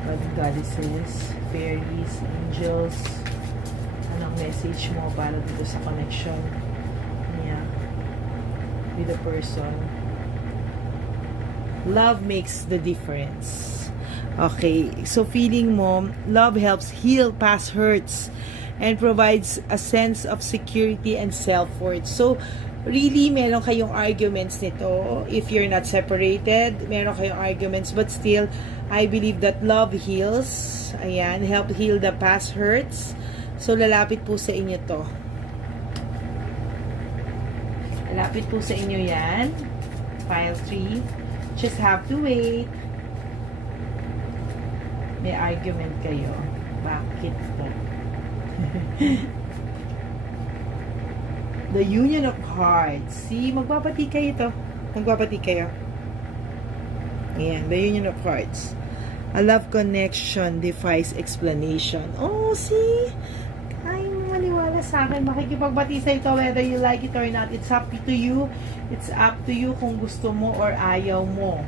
God and goddesses, fairies, angels, anong message mo para dito sa connection niya with the person. Love makes the difference. Okay, so feeling mo, love helps heal past hurts and provides a sense of security and self-worth. So, really, meron kayong arguments nito. If you're not separated, meron kayong arguments, but still, I believe that love heals. Ayan, help heal the past hurts. So, lalapit po sa inyo to. Lalapit po sa inyo yan. File 3. Just have to wait. May argument kayo. Bakit po? The Union of Hearts. See, magbabati kayo to. Magbabati kayo. Ayan, the Union of Hearts. A love connection defies explanation. Oh, see? Ay, maniwala sa akin. Makikipagbati sa ito whether you like it or not. It's up to you. It's up to you kung gusto mo or ayaw mo.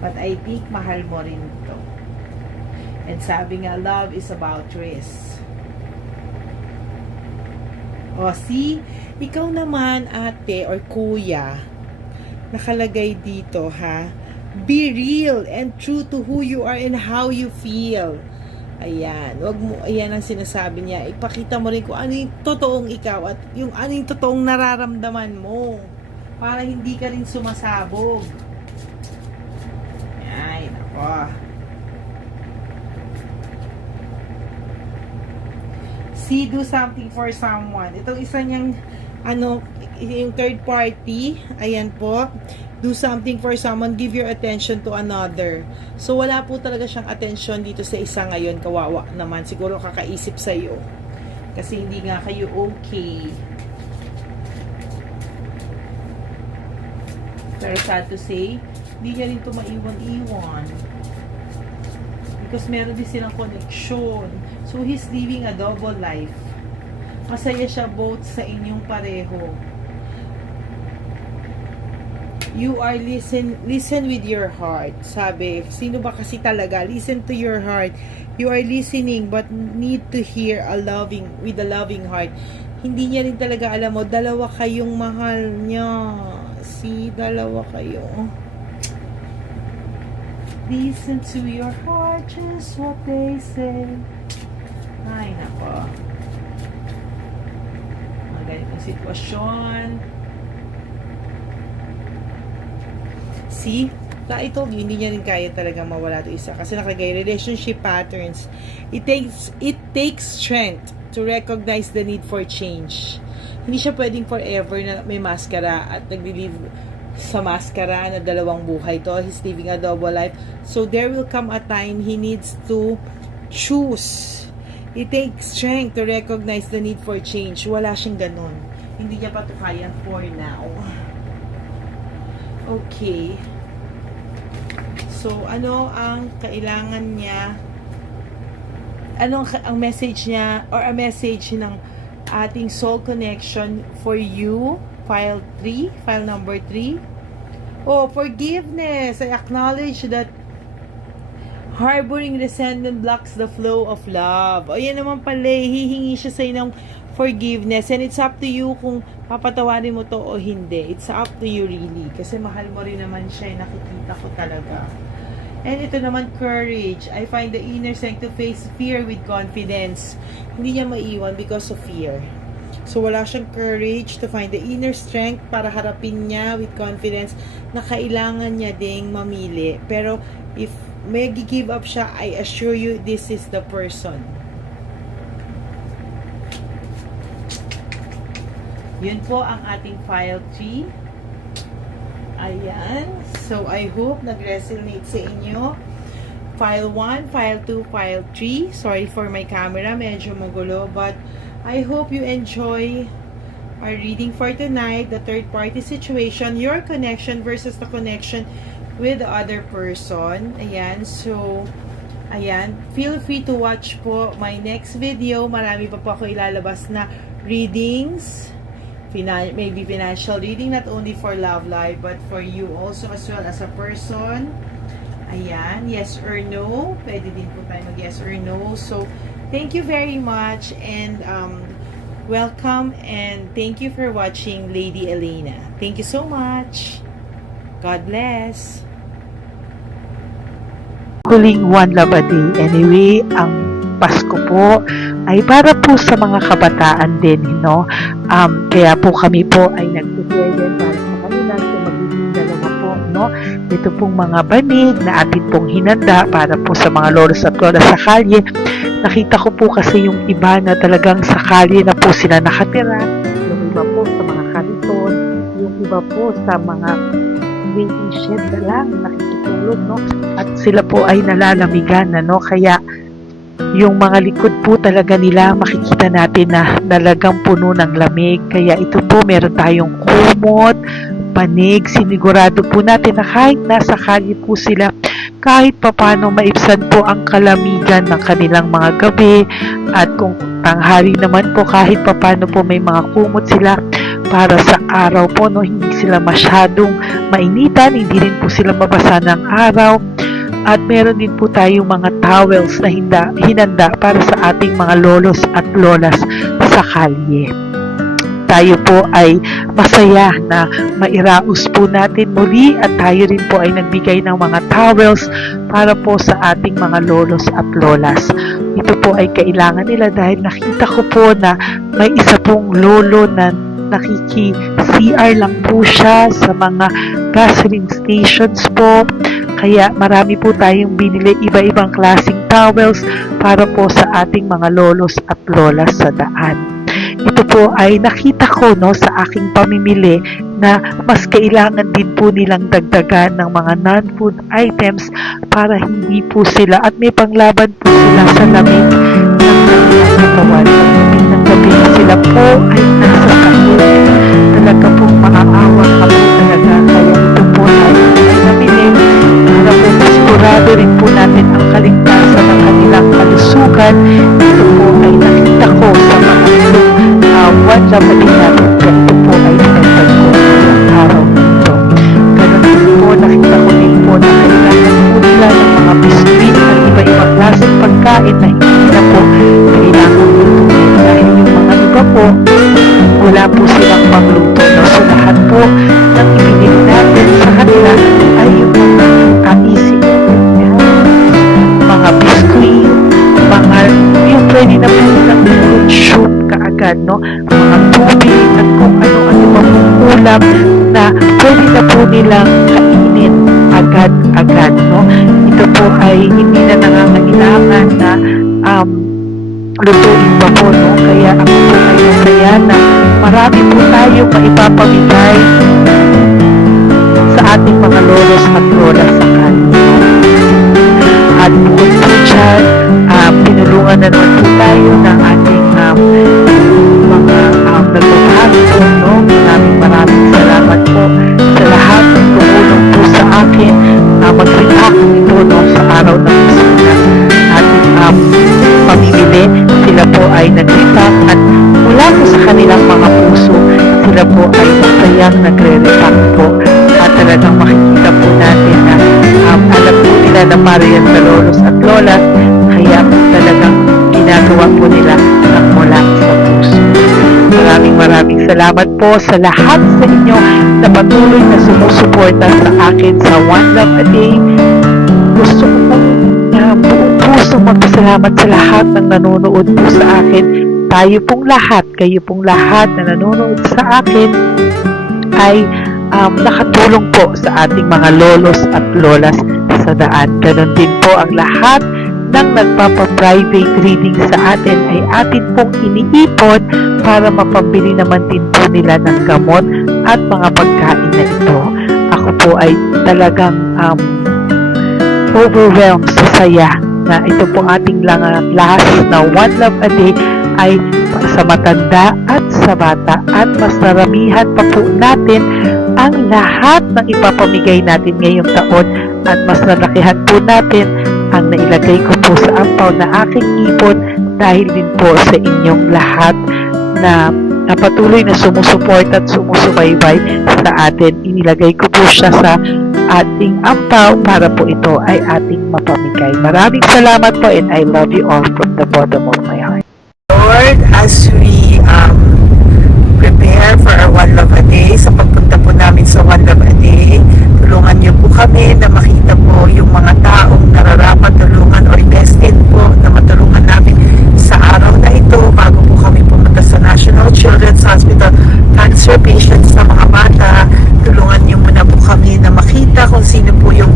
But I think mahal mo rin ito. And sabi nga, love is about risk. O, see? Ikaw naman, ate or kuya, nakalagay dito, ha? Be real and true to who you are and how you feel. Ayan. Wag mo, ayan ang sinasabi niya. Ipakita mo rin kung ano yung totoong ikaw at yung ano yung totoong nararamdaman mo. Para hindi ka rin sumasabog. Ay, nako. See, do something for someone. Itong isa niyang, yung third party, ayan po, do something for someone, give your attention to another. So, wala po talaga siyang attention dito sa isa ngayon, kawawa naman. Siguro kakaisip sa'yo. Kasi hindi nga kayo okay. Pero sad to say, hindi niya rin ito maiwan-iwan. Because meron din silang connection. So, he's living a double life. Masaya siya both sa inyong pareho. You are listen with your heart. Sabi, sino ba kasi talaga? Listen to your heart. You are listening but need to hear with a loving heart. Hindi niya rin talaga alam mo, dalawa kayong mahal niya. See, dalawa kayo. Listen to your heart, just what they say. Ay, nako. Mga ganitong sitwasyon. See? I told you, hindi niya rin kaya talaga mawala ito isa. Kasi nakalagay, relationship patterns. It takes strength to recognize the need for change. Hindi siya pwedeng forever na may maskara at nag-live sa maskara na dalawang buhay to. He's living a double life. So, there will come a time he needs to choose. It takes strength to recognize the need for change. Wala siyang ganun. Hindi niya pa ito kaya for now. Okay. So, ano ang kailangan niya? Ano ang message niya or a message ng ating soul connection for you? File 3, file number 3. Oh, forgiveness. I acknowledge that harboring resentment blocks the flow of love. O, yan naman pala, hihingi siya sa'yo ng forgiveness. And it's up to you kung papatawarin mo to o hindi. It's up to you really. Kasi mahal mo rin naman siya. Nakikita ko talaga. And ito naman, courage. I find the inner strength to face fear with confidence. Hindi niya maiwan because of fear. So, wala siyang courage to find the inner strength para harapin niya with confidence na kailangan niya ding mamili. Pero, if may give up siya, I assure you, this is the person. Yun po ang ating file 3. Ayan. So, I hope nag-resonate sa inyo. File 1, file 2, file 3. Sorry for my camera. Medyo magulo. But, I hope you enjoy our reading for tonight. The third party situation. Your connection versus the connection with the other person. Ayan. So, ayan. Feel free to watch po my next video. Marami pa po ako ilalabas na readings. Maybe financial reading, not only for love life, but for you also as well as a person. Ayan, yes or no. Pwede din po tayo mag yes or no. So, thank you very much and welcome and thank you for watching Lady Elena. Thank you so much. God bless. Huling One Love a Day. Anyway, ang Pasko po ay para po sa mga kabataan din, no? Kaya po kami po ay nag-prepare din para sa kanila. So, magiging dalawa po, no? Ito pong mga banig na atin pong hinanda para po sa mga lolos at lola sa kalye. Nakita ko po kasi yung iba na talagang sa kalye na po sila nakatira. Yung iba po sa mga kariton. Yung iba po sa mga waiting shed na lang nakikitulog, no? At sila po ay nalalamigan, no? Kaya yung mga likod po talaga nila makikita natin na talagang puno ng lamig. Kaya ito po meron tayong kumot, panig, sinigurado po natin na kahit nasa kalye po sila, kahit papano maibsan po ang kalamigan ng kanilang mga gabi. At kung tanghali naman po, kahit papano po may mga kumot sila para sa araw po, no, hindi sila masyadong mainitan, hindi rin po sila mabasa ng araw. At meron din po tayong mga towels na hinanda para sa ating mga lolos at lolas sa kalye. Tayo po ay masaya na mairaos po natin muli at tayo rin po ay nagbigay ng mga towels para po sa ating mga lolos at lolas. Ito po ay kailangan nila dahil nakita ko po na may isa pong lolo na nakiki-CR lang po siya sa mga gasoline stations po. Kaya marami po tayong binili iba-ibang klaseng towels para po sa ating mga lolos at lolas sa daan. Ito po ay nakita ko, no, sa aking pamimili na mas kailangan din po nilang dagdagan ng mga non-food items para hindi po sila at may panglaban po sila sa lamig ng kanilang katawan. Pagdating ng gabi sila po ay nasa kahit talaga pong maaawa ka po talaga. Kaya ito po ay nabili para po sigurado rin po natin ang kaligtasan ng kanilang kalusugan. Ito po ay nakita ko sa mga One Love a Day natin. Ito po ay pinagtag ko ng araw nito. Ganun din po, nakita ko din po na kailangan po nila ng mga biskuit at iba-ibang klaseng pagkain na hindi na po kailangan lutuin. Dahil yung mga iba po, wala po silang pangluto. No? So lahat po ng ibinili natin sa kanila ay yung mga easy mga biskuit, mga yung pwede na po nilang fruit soup kaagad, no? Mga tubig at kung ano-ano pa pong ulam na pwede na po nilang kainin agad-agad, no? Ito po ay hindi na nangangailangan na lutuin pa po, no? Kaya ako po ay masaya na marami po tayo maipapamigay sa ating mga lolos at lolas sa kalye. At bukod po dyan, pinulungan na naman po tayo ng ating mga nagpapahagi po, no? Maraming salamat po sa lahat ng tumulong po sa akin mag-react ito, no, sa araw ng Pasko ating pamimili. Sila po ay nag-react at mula po sa kanilang mga puso, sila po ay masayang nagre-react po. At talagang makikita po natin na alam po nila na para yan sa lolos at lolas, kaya talagang ginagawa po nila ang mula sa puso. Maraming salamat po sa lahat sa inyo na patuloy na sumusuporta sa akin sa One Love a Day. Gusto ko pong buong puso magpasalamat sa lahat ng nanonood po sa akin. Tayo pong lahat, kayo pong lahat na nanonood sa akin ay nakatulong po sa ating mga lolos at lolas sa daan. Ganon din po ang lahat ng nagpapa-private reading sa atin ay atin pong iniipon para mapambili naman din po nila ng gamot at mga pagkain na ito. Ako po ay talagang overwhelmed sa saya na ito po ating last na One Love a Day ay sa matanda at sa bata at mas naramihan pa po natin ang lahat ng ipapamigay natin ngayong taon at mas nalakihan po natin ang nailagay ko po sa ampaw na aking ipon dahil din po sa inyong lahat na na patuloy na sumusuporta at sumusubaybay sa atin. Inilagay ko po siya sa ating ampaw para po ito ay ating mapamigay. Maraming salamat po and I love you all from the bottom of my heart. Lord, as we prepare for our One Love a Day, sa pagpunta po namin sa One Love a Day, tulungan niyo po kami na makita po yung mga taong nararapat tulungan or destined po na matulungan namin sa araw na ito bago po kami pumunta sa National Children's Hospital cancer patients na mga bata. Tulungan niyo muna po kami na makita kung sino po yung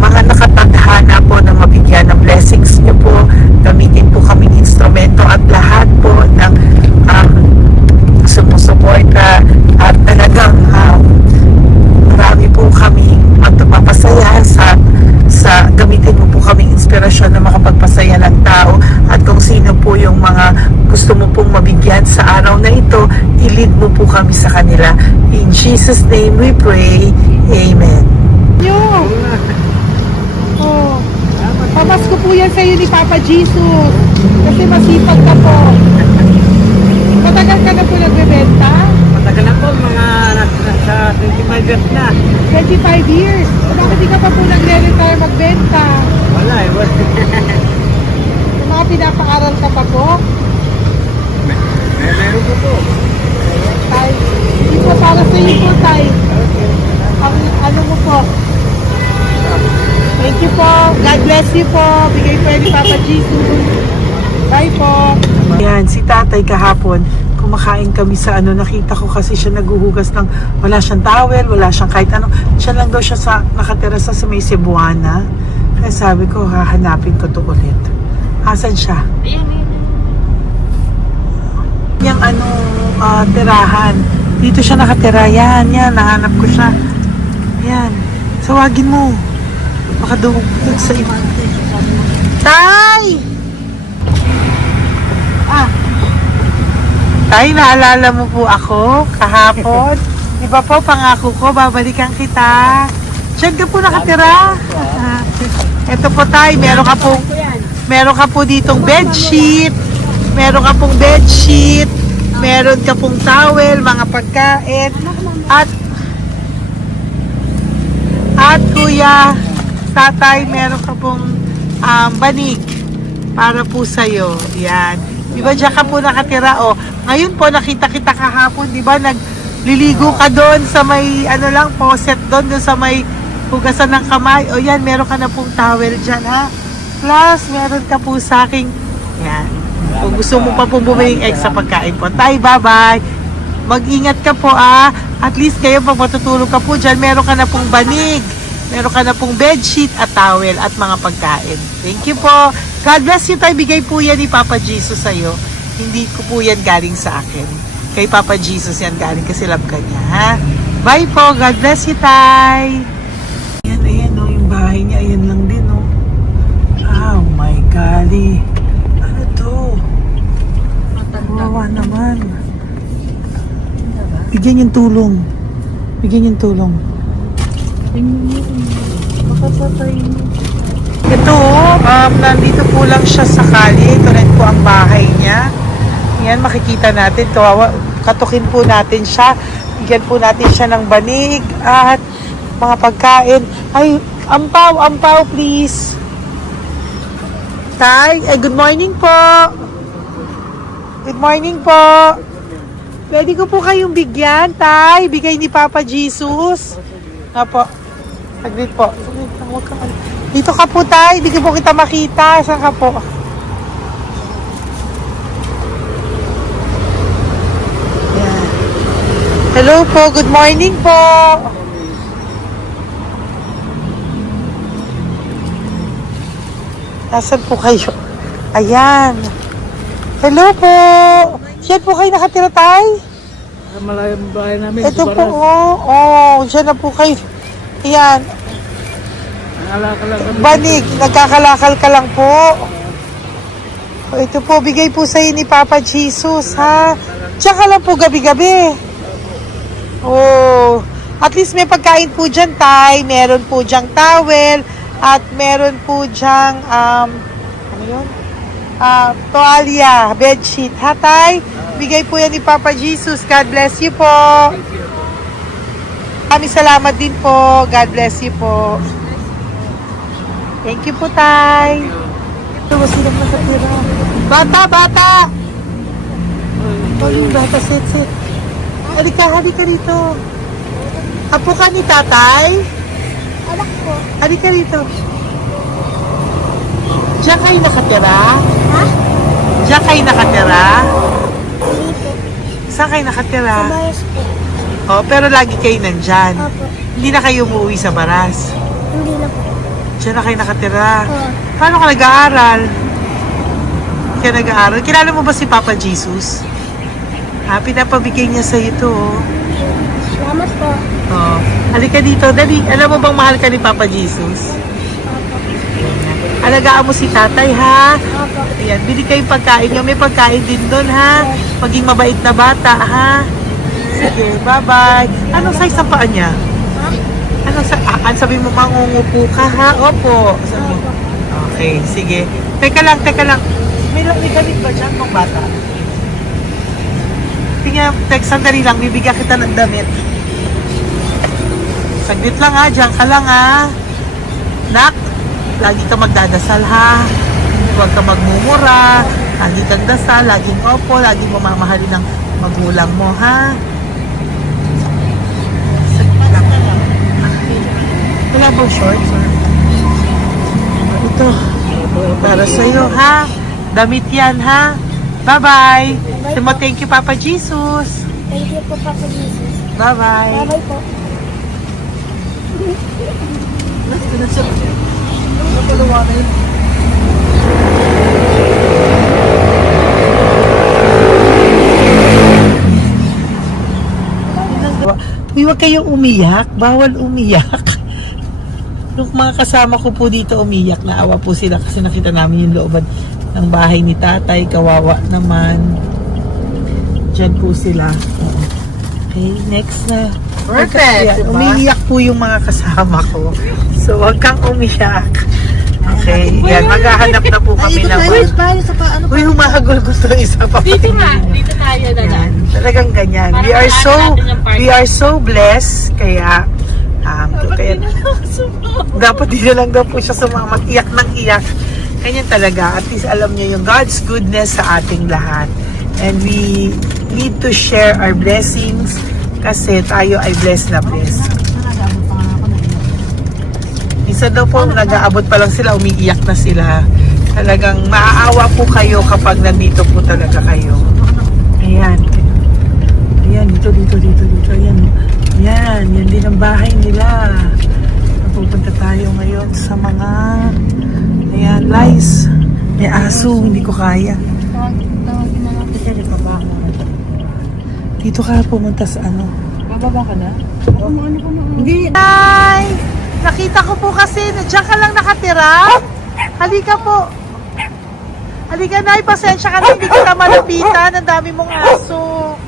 mga nakatadhana po na mabigyan ng blessings niyo po. Gamitin po kaming instrumento at lahat po ng sumusuporta at talagang marami po kami magpapasaya sa gamitin mo po kaming inspirasyon na makapagpasaya ng tao at kung sino po yung mga gusto mo pong mabigyan sa araw na ito, i-lead mo po kami sa kanila. In Jesus' name we pray. Amen. Oh, papasko po yan sa iyo ni Papa Jesus kasi masipag ka po. Matagal ka na po nagbebenta? Matagal na po, mga nasa 25 years na. 25 years. Bakit di ka pa po nagre-retire magbenta? Wala eh. Yung mga pinapaaral ka pa po? Meron ko po. Tay, hindi po para sa iyo po, Tay. Ang ano mo po? Thank you po. God bless you po. Bigay po yan ni Papa Jesus. Bye po. Yan, si tatay kahapon, kumakain kami sa nakita ko kasi siya naguhugas ng, wala siyang towel, wala siyang kahit ano. Siya lang daw siya nakatira sa may Cebuana. Kaya sabi ko, hahanapin ko to ulit. Asan siya? Yung tirahan. Dito siya nakatira. Yan, nahanap ko siya. Yan. Sawagin mo. Baka doon sa iba. Tay! Tay, naalala mo po ako kahapon? Di ba po, pangako ko, babalikan kita. Diyan ka po nakatira. Ito po, Tay, meron ka po ditong bedsheet. Meron ka pong bedsheet. Meron ka pong towel, mga pagkain. At kuya, tatay, meron ka pong banig para po sa'yo. Yan. Di ba dyan ka po nakatira? O, ngayon po, nakita kita kahapon, di ba? Nagliligo ka doon sa may, faucet doon sa may hugasan ng kamay. O yan, meron ka na pong towel dyan, ha? Plus, meron ka po sa aking, yan. Kung gusto mo pa po bumili ng extra pagkain po. Tay, bye-bye. Mag-ingat ka po, At least kayo, pag matutulog ka po dyan, meron ka na pong banig. Meron ka na pong bedsheet at towel at mga pagkain. Thank you po. God bless you, Tay. Bigay po yan ni Papa Jesus sa'yo. Hindi ko po yan galing sa akin. Kay Papa Jesus yan galing kasi love ka niya, ha? Bye po. God bless you, Tay. Ayan, yung bahay niya. Ayan lang din, Oh my golly. Ano to? Kawawa naman. Bigyan yung tulong. Ito, nandito po lang siya sa kali. Ito rin po ang bahay niya. Yan, makikita natin. Katukin po natin siya. Bigyan po natin siya ng banig at mga pagkain. Ay, ampaw, please. Tay, good morning po. Good morning po. Pwede ko po kayong bigyan, Tay. Bigay ni Papa Jesus. Po. Saglit po. Dito ka po, Tay. Hindi po kita makita. Saan ka po? Yan. Hello po. Good morning po. Nasaan po kayo? Ayan. Hello po. Diyan po kayo nakatira, Tay? Malayang bahay namin. Ito po, diyan na po kayo. Ayan. Banig, nagkakalakal ka lang po. Ito po, bigay po sa'yo ni Papa Jesus, ha? Diyan ka lang po gabi-gabi. At least may pagkain po dyan, Tay. Meron po dyang towel. At meron po dyang, toalya, bedsheet, ha, Tay? Bigay po yan ni Papa Jesus. God bless you po. Maraming salamat din po. God bless you po. Thank you po, Tay. Ito, sila nakatira. Bata! Oh, bata, sit. Halika dito. Apo ka ni Tatay? Anak ko. Halika rito. Diyan kayo nakatira? Ha? Diyan kayo nakatira? Hindi po. Saan kayo nakatira? Sa Baras po. Oh, pero lagi kayo nandyan. Opo. Hindi na kayo umuwi sa Baras. Hindi na po. Diyan na kayo nakatira. Oo. Paano ka nag-aaral? Kaya nag-aaral. Kilala mo ba si Papa Jesus? Pinapabigay niya sa ito. Salamat po. Oh. Halika dito. Dali. Alam mo bang mahal ka ni Papa Jesus? Opo. Alagaan mo si tatay, ha? Opo. Ayan, bili kayong pagkain nyo. May pagkain din doon, ha? Maging mabait na bata, ha? Sige, bye-bye. Anong size ang paa niya? Ha? Sabi mo, mangungupo ka, ha? Opo. Sabi mo. Okay, sige. Teka lang. May gamit ba dyan ng bata? Tingnan, sandali lang. Bibigyan kita ng damit. Saglit lang, ha? Diyan ka lang, ha? Nak, lagi ka magdadasal, ha? Huwag ka magmumura. Lagi kang dasal. Laging opo. Laging mamamahalin ng magulang mo, ha? Saglit lang. Wala bang shorts? Ito. Para sa'yo, ha? Damit yan, ha? Bye-bye. Thank you, Papa Jesus. Thank you po, Papa Jesus. Bye-bye. Bye-bye po. Uy, huwag kayong umiyak. Bawal umiyak. Nung mga kasama ko po dito umiyak, naawa po sila kasi nakita namin yung looban ng bahay ni tatay. Kawawa naman. Diyan po sila. Okay, next na. Perfect, diba? Umiiyak po yung mga kasama ko. So, huwag kang umiyak. Okay, yan. Maghahanap na po kami ng... Uy, humahagol ko to isa pa. Dito tayo na lang. Talagang ganyan. Para We are so blessed. Kaya, dapat di na lang daw po siya sumama. Iyak ng iyak. Ganyan talaga. At least alam niyo yung God's goodness sa ating lahat. And we need to share our blessings kasi tayo ay blessed na blessed. Isa daw po, nag-aabot pa lang sila, umiiyak na sila. Talagang maaawa po kayo kapag nandito po talaga kayo. Ayan. Ayan, dito. Ayan, yan din ang bahay nila. Pupunta tayo ngayon sa mga, ayan, lice. May aso, hindi ko kaya. Dito ka pumunta sa ano? Bababa ka na? Hindi. Hi! Nakita ko po kasi, diyan ka lang nakatira. Halika po. Halika, Nay, pasensya ka na, hindi kita malapitan. Ang dami mong aso.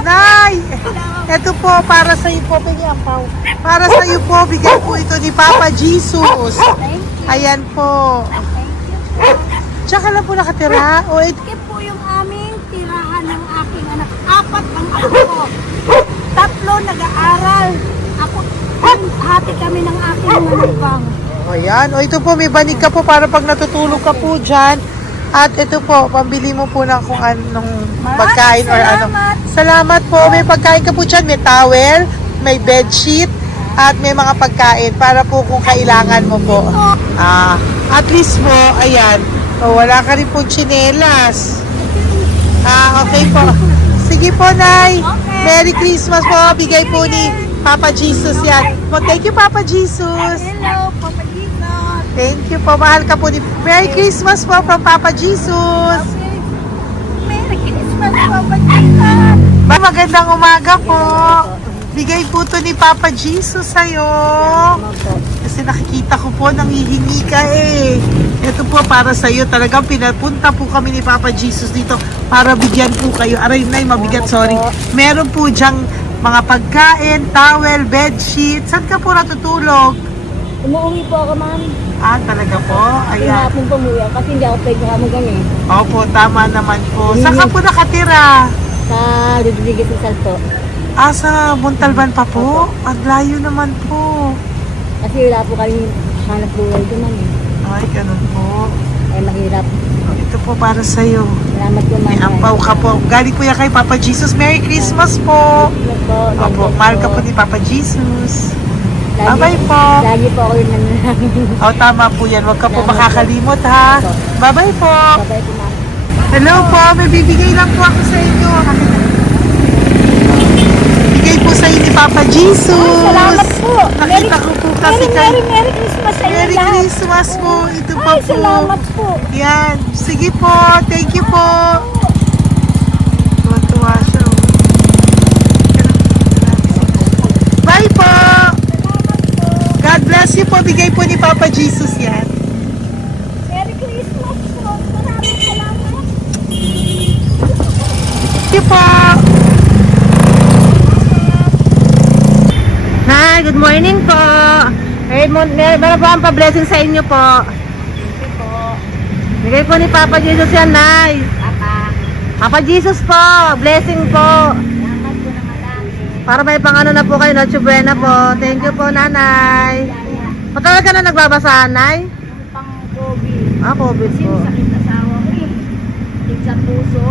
Nay! Ito po, para sa iyo po, para sa iyo po, bigay po ito ni Papa Jesus. Ayan po. Diyan ka lang po nakatira. O, Ito po yung aming tirahan ng aking anak. 4 ang anak ko. 3 nag-aaral. Ako, hati kami ng aking manugang. ayan. O, ito po, may banig ka po para pag natutulog ka po dyan. At ito po, pambili mo po ng kung anong pagkain or ano. Salamat po. May pagkain ka po dyan. May towel, may bedsheet, at may mga pagkain para po kung kailangan mo po. At least po, ayan. O, wala ka rin po tsinelas. Okay po. Sige po, Nay. Merry Christmas po. Bigay po ni Papa Jesus yan. Thank you, Papa Jesus. Hello, Papa Jesus. Thank you po. Mahal ka po ni... Merry Christmas po from Papa Jesus. Okay. Merry Christmas, Papa Jesus. Magandang umaga po. Bigay po to ni Papa Jesus sa'yo. Kasi nakikita ko po, nanghihingi ka eh. Ito po para sa'yo. Talagang pinapunta po kami ni Papa Jesus dito para bigyan po kayo. Aray, Nay, mabigat, sorry. Meron po dyang mga pagkain, towel, bedsheet. Saan ka po natutulog? Umuwi po ako, ma'am. Ah, talaga po? Yung Ayan. hapon po umuwi ako kasi hindi ako pwede kamagan eh. Opo, tama naman po. Saan ka po nakatira? Sa Rodriguez sa Salto. Ah, sa Montalban pa po? Ang layo naman po. Kasi wala po kami hanap buhay doon man eh. Ay, ganun po. Ay mahirap. Ito po para sa'yo. Salamat po May ampaw ka po. Galing po yan kay Papa Jesus. Merry Christmas po. Opo, mahal ka po ni Papa Jesus. Bye-bye po. Lagi po ako yung nanalangin. O, tama po yan. Huwag ka po makakalimot, ha? Bye-bye po. Babay po ma'am. Hello po. May bibigay lang po ako sa inyo. Bigay po sa inyo ni Papa Jesus. Salamat po. Nakita ko po kasi kay... Merry Christmas sa inyo Merry lahat. Christmas po. Ito pa Ay, po. salamat po. Yan. Sige po. Thank you po. Tuwa-tuwa siya. Bye po. God bless you po. Bigay po ni Papa Jesus yan. Merry Christmas po. Maraming salamat. Thank you po. Hi, good morning po. Meron po ang pa-blessing sa inyo po. Thank you po. Bigay po ni Papa Jesus yan, Nay. Papa. Papa Jesus po. Blessing po. Salamat po ng malaki. Para may pangano na po kayo, Noche Buena po. Thank you po, Nanay. Matagal ka na nagbabasahan, Nay? Pang COVID. Ah, COVID Kasi po. sakit asawa ko eh. Sakit sa puso.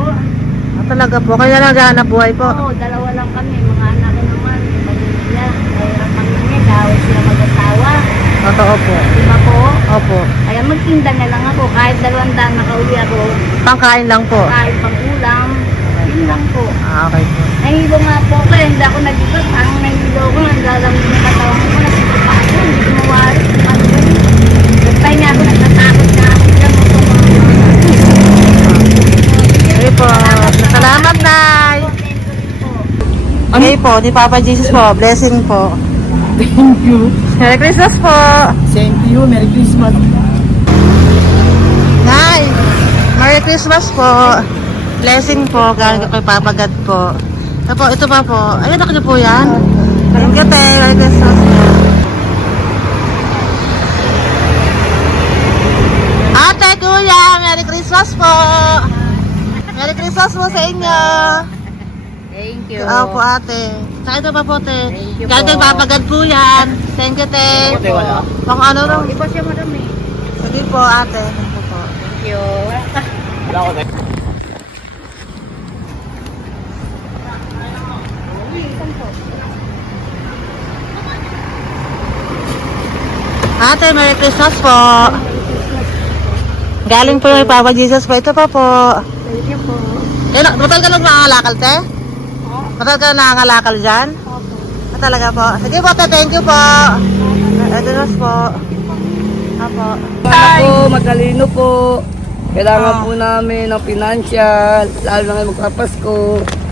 Ah, talaga po. Kaya naghahanap buhay po. Oo, dalawa lang kami. Mga anak ko naman. Pamilya. Mahirap ang nangyay. Dahil sila mag-asawa. Totoo po. Di ba po? Opo. Kaya magtinda na lang ako. Kahit 200 nakauli ako. Pangkain lang po. Kahit pang ulam. Yun lang po. Ah, okay po. Nahilo nga po ako. Hindi ako nag-ibat. Ang nahilo ko. Naglalamig na katawan ko. Nagsipa ako. Hindi ko mawari. Ano ba yun? Nagtay nga ako. Nagtatakot nga ako. Diyan mo ito mga Okay po. Salamat, Nay. Okay po, ni Papa Jesus po. Blessing po. Thank you. Merry Christmas po. Thank you. Merry Christmas. Nay, Merry Christmas po. Blessing po. Galing kay Papa God po. Ito pa po. Ayun, ako na po yan. Thank you, te. Merry Christmas po. Ate, kuya, Merry Christmas po. Merry Christmas po sa inyo. Thank you. Opo, ate. Saka ito pa po, te. Thank you Galing kay po. Papa God po yan. Thank you, te. Ate, wala. Pang ano lang. Iba siya madami. Sige po, ate. Thank you po. Thank you. Wala ko. Ate, Merry Christmas po. Galing po kay Papa Jesus po. Ito pa po. Thank you po. Matagal ka nang nangangalakal, te? Matagal ka nang nangangalakal dyan? Ah, talaga po. Sige po, te. Thank you po. Merry Christmas po. Apo. Sana po, matalino po. Kailangan po namin ng financial, lalo na ngayon magpapasko.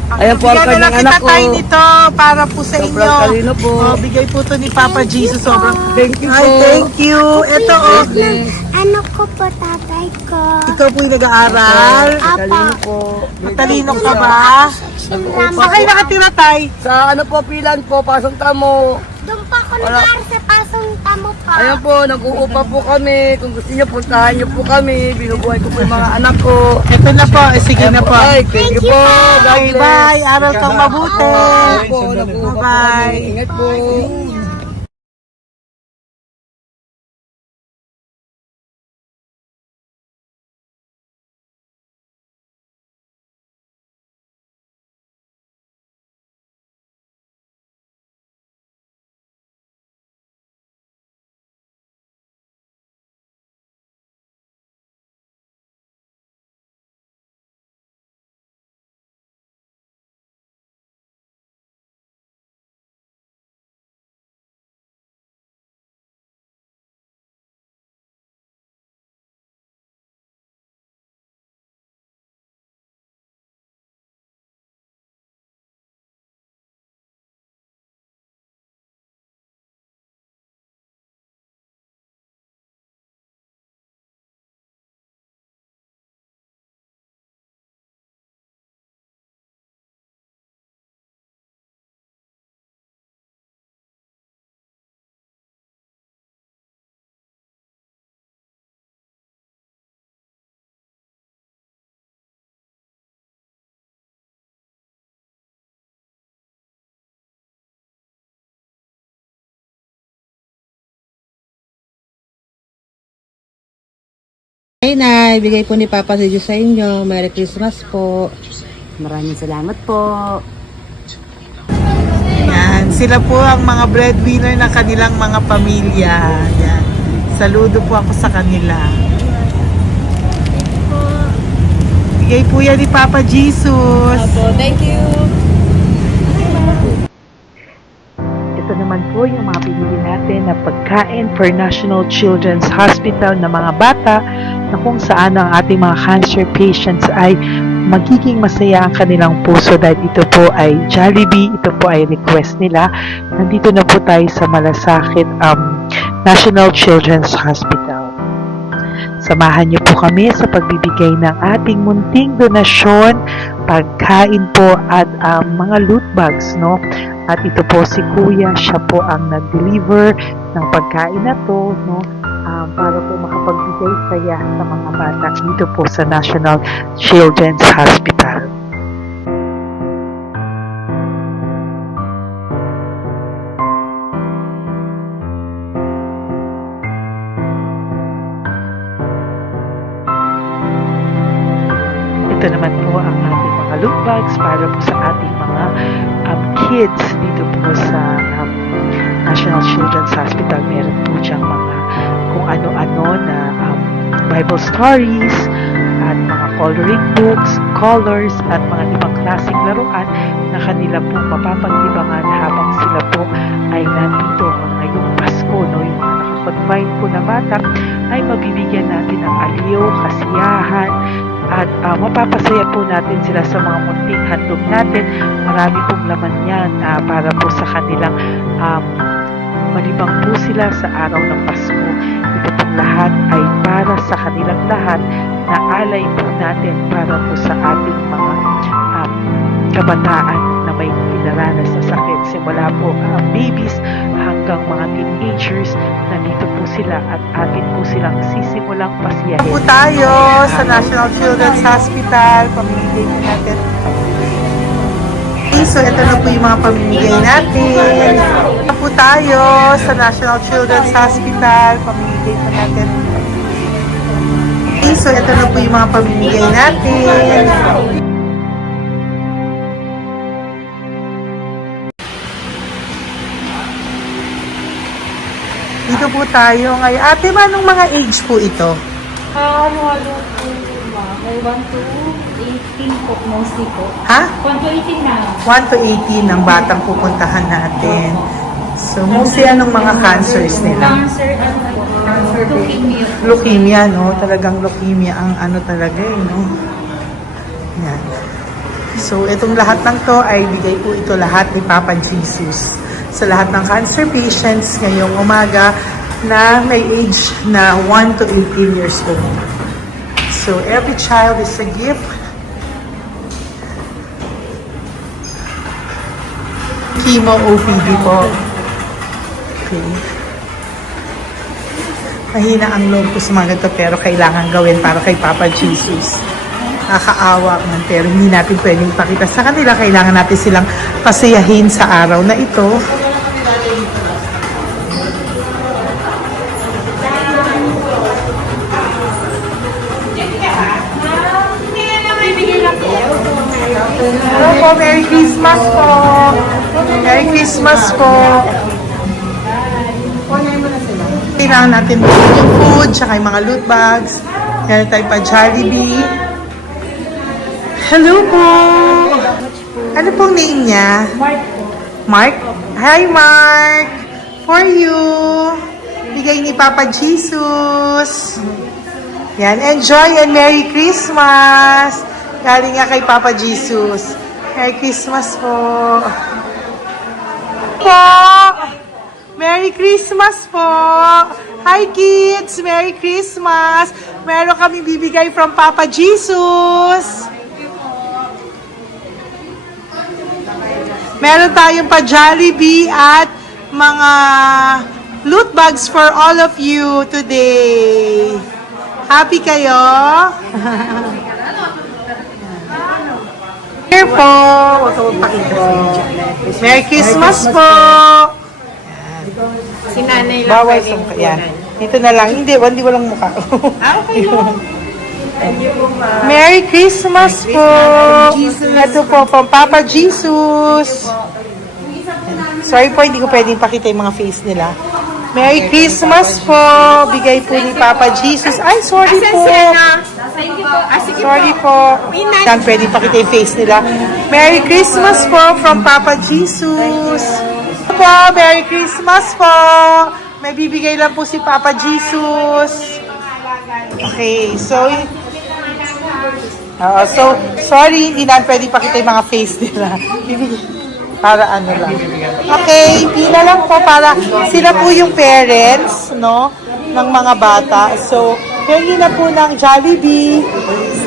Ayan po ang kanyang anak ko. tayo nito para po sa Sobrang inyo. talino po. Oh, bigay po to ni Papa Jesus. Sobrang Thank you Ay, po. thank you. Ito, oh. Bless. Ano ko po tatay ko? Ikaw po yung nag-aaral. Matalino po. Matalino ka ba? Nag-uupa Saan kayo po. nakatira, tay? Sa ano po, pilan po, pasong tamo. Doon pa ako Wala. nag-aaral sa pasong tamo pa. Ayan po, nag-uupa po kami. Kung gusto niyo, puntahan niyo po kami. Binubuhay ko po yung mga anak ko. Ito na po. Sige na po. Ay, thank you po. God Bye, bless. bye. Aral kang mabuti. Ayan po, nag-uupa po Bye-bye. kami. Ingat po. Hey, Nay, bigay po ni Papa si Diyos sa inyo. Merry Christmas po. Maraming salamat po. Yan, sila po ang mga breadwinner ng kanilang mga pamilya. Yan. Saludo po ako sa kanila. Bigay po yan ni Papa Jesus. Thank you. Ito naman po yung mga pinili natin na pagkain for National Children's Hospital na mga bata na kung saan ang ating mga cancer patients ay magiging masaya ang kanilang puso dahil ito po ay Jollibee, ito po ay request nila. Nandito na po tayo sa Malasakit National Children's Hospital. Samahan niyo po kami sa pagbibigay ng ating munting donasyon, pagkain po at mga loot bags, no? At ito po si Kuya, siya po ang nag-deliver ng pagkain na to, no? Para po makapagbigay saya sa mga bata dito po sa National Children's Hospital. Ito naman po ang ating mga loot bags para po sa ating mga kids dito po sa National Children's Hospital. Meron po diyang mga kung ano-ano na Bible stories at mga coloring books, colors at mga ibang klaseng laruan na kanila po mapapagdibangan habang sila po ay nandito ngayong Pasko, no? Yung mga nakakonfine po na bata ay mabibigyan natin ng aliw, kasiyahan, at mapapasaya po natin sila sa mga munting handog natin. Marami pong laman yan para po sa kanilang malibang po sila sa araw ng Pasko. Ito pong lahat ay para sa kanilang lahat na alay po natin para po sa ating mga kabataan na may pinaranas na sakit. Simula po babies hanggang mga teenagers, nandito po sila at atin po silang sisimulang pasiyahin. Po tayo sa National Children's Hospital. Pamimigay po natin. So, ito na po yung mga pamimigay natin. Ito po tayo sa National Children's Hospital. Pamimigay po natin. So, ito na po yung mga pamimigay natin. Dito po tayo ngayon. Ate, anong mga age po ito? Halo-halo po ba? May 1 to 18 po, mostly po. Ha? 1 to 18 na. 1 to 18 ang batang pupuntahan natin. So, mostly anong mga cancers nila? Cancer, ano po? Leukemia. Leukemia, no? Talagang leukemia ang ano talaga, no? Yan. So, itong lahat ng to ay bigay po ito lahat ni Papa Jesus sa lahat ng cancer patients ngayong umaga na may age na 1 to 18 years old. So, every child is a gift. Chemo OPD po. Okay. Mahina ang loob ko sa mga ganito pero kailangan gawin para kay Papa Jesus. Nakakaawa man pero hindi natin pwedeng ipakita sa kanila. Kailangan natin silang pasayahin sa araw na ito. Hello po, Merry Christmas po. Merry Christmas po. Kailangan natin yung food, tsaka yung mga loot bags. Meron tayo pa Jollibee. Hello po. Ano pong name niya? Mark po. Mark? Hi, Mark. For you. Bigay ni Papa Jesus. Yan, enjoy and Merry Christmas. Galing nga kay Papa Jesus. Merry Christmas po. Merry Christmas po. Hi kids, Merry Christmas. Meron kami bibigay from Papa Jesus. Meron tayong pa Jollibee at mga loot bags for all of you today. Happy kayo? Here po. Huwag ka magpakita sa video. Merry Christmas po. Si nanay lang Bawal pwedeng sa mukha. Yan. Ito na lang. Hindi, walang mukha. Okay. Merry Christmas po! Ito po, from Papa Jesus. Sorry po, hindi ko pwedeng pakita yung mga face nila. Merry Christmas po! Bigay po ni Papa Jesus. Ay, sorry po! Sorry po. Yan, pwedeng pakita yung face nila. Merry Christmas po from Papa Jesus. Po, Merry Christmas po! May bibigay lang po si Papa Jesus. Okay, so sorry, hindi na pwede pakita yung mga face nila. Para ano lang. Okay, pila lang po para sila po yung parents, no, ng mga bata. So, pwede na po ng Jollibee,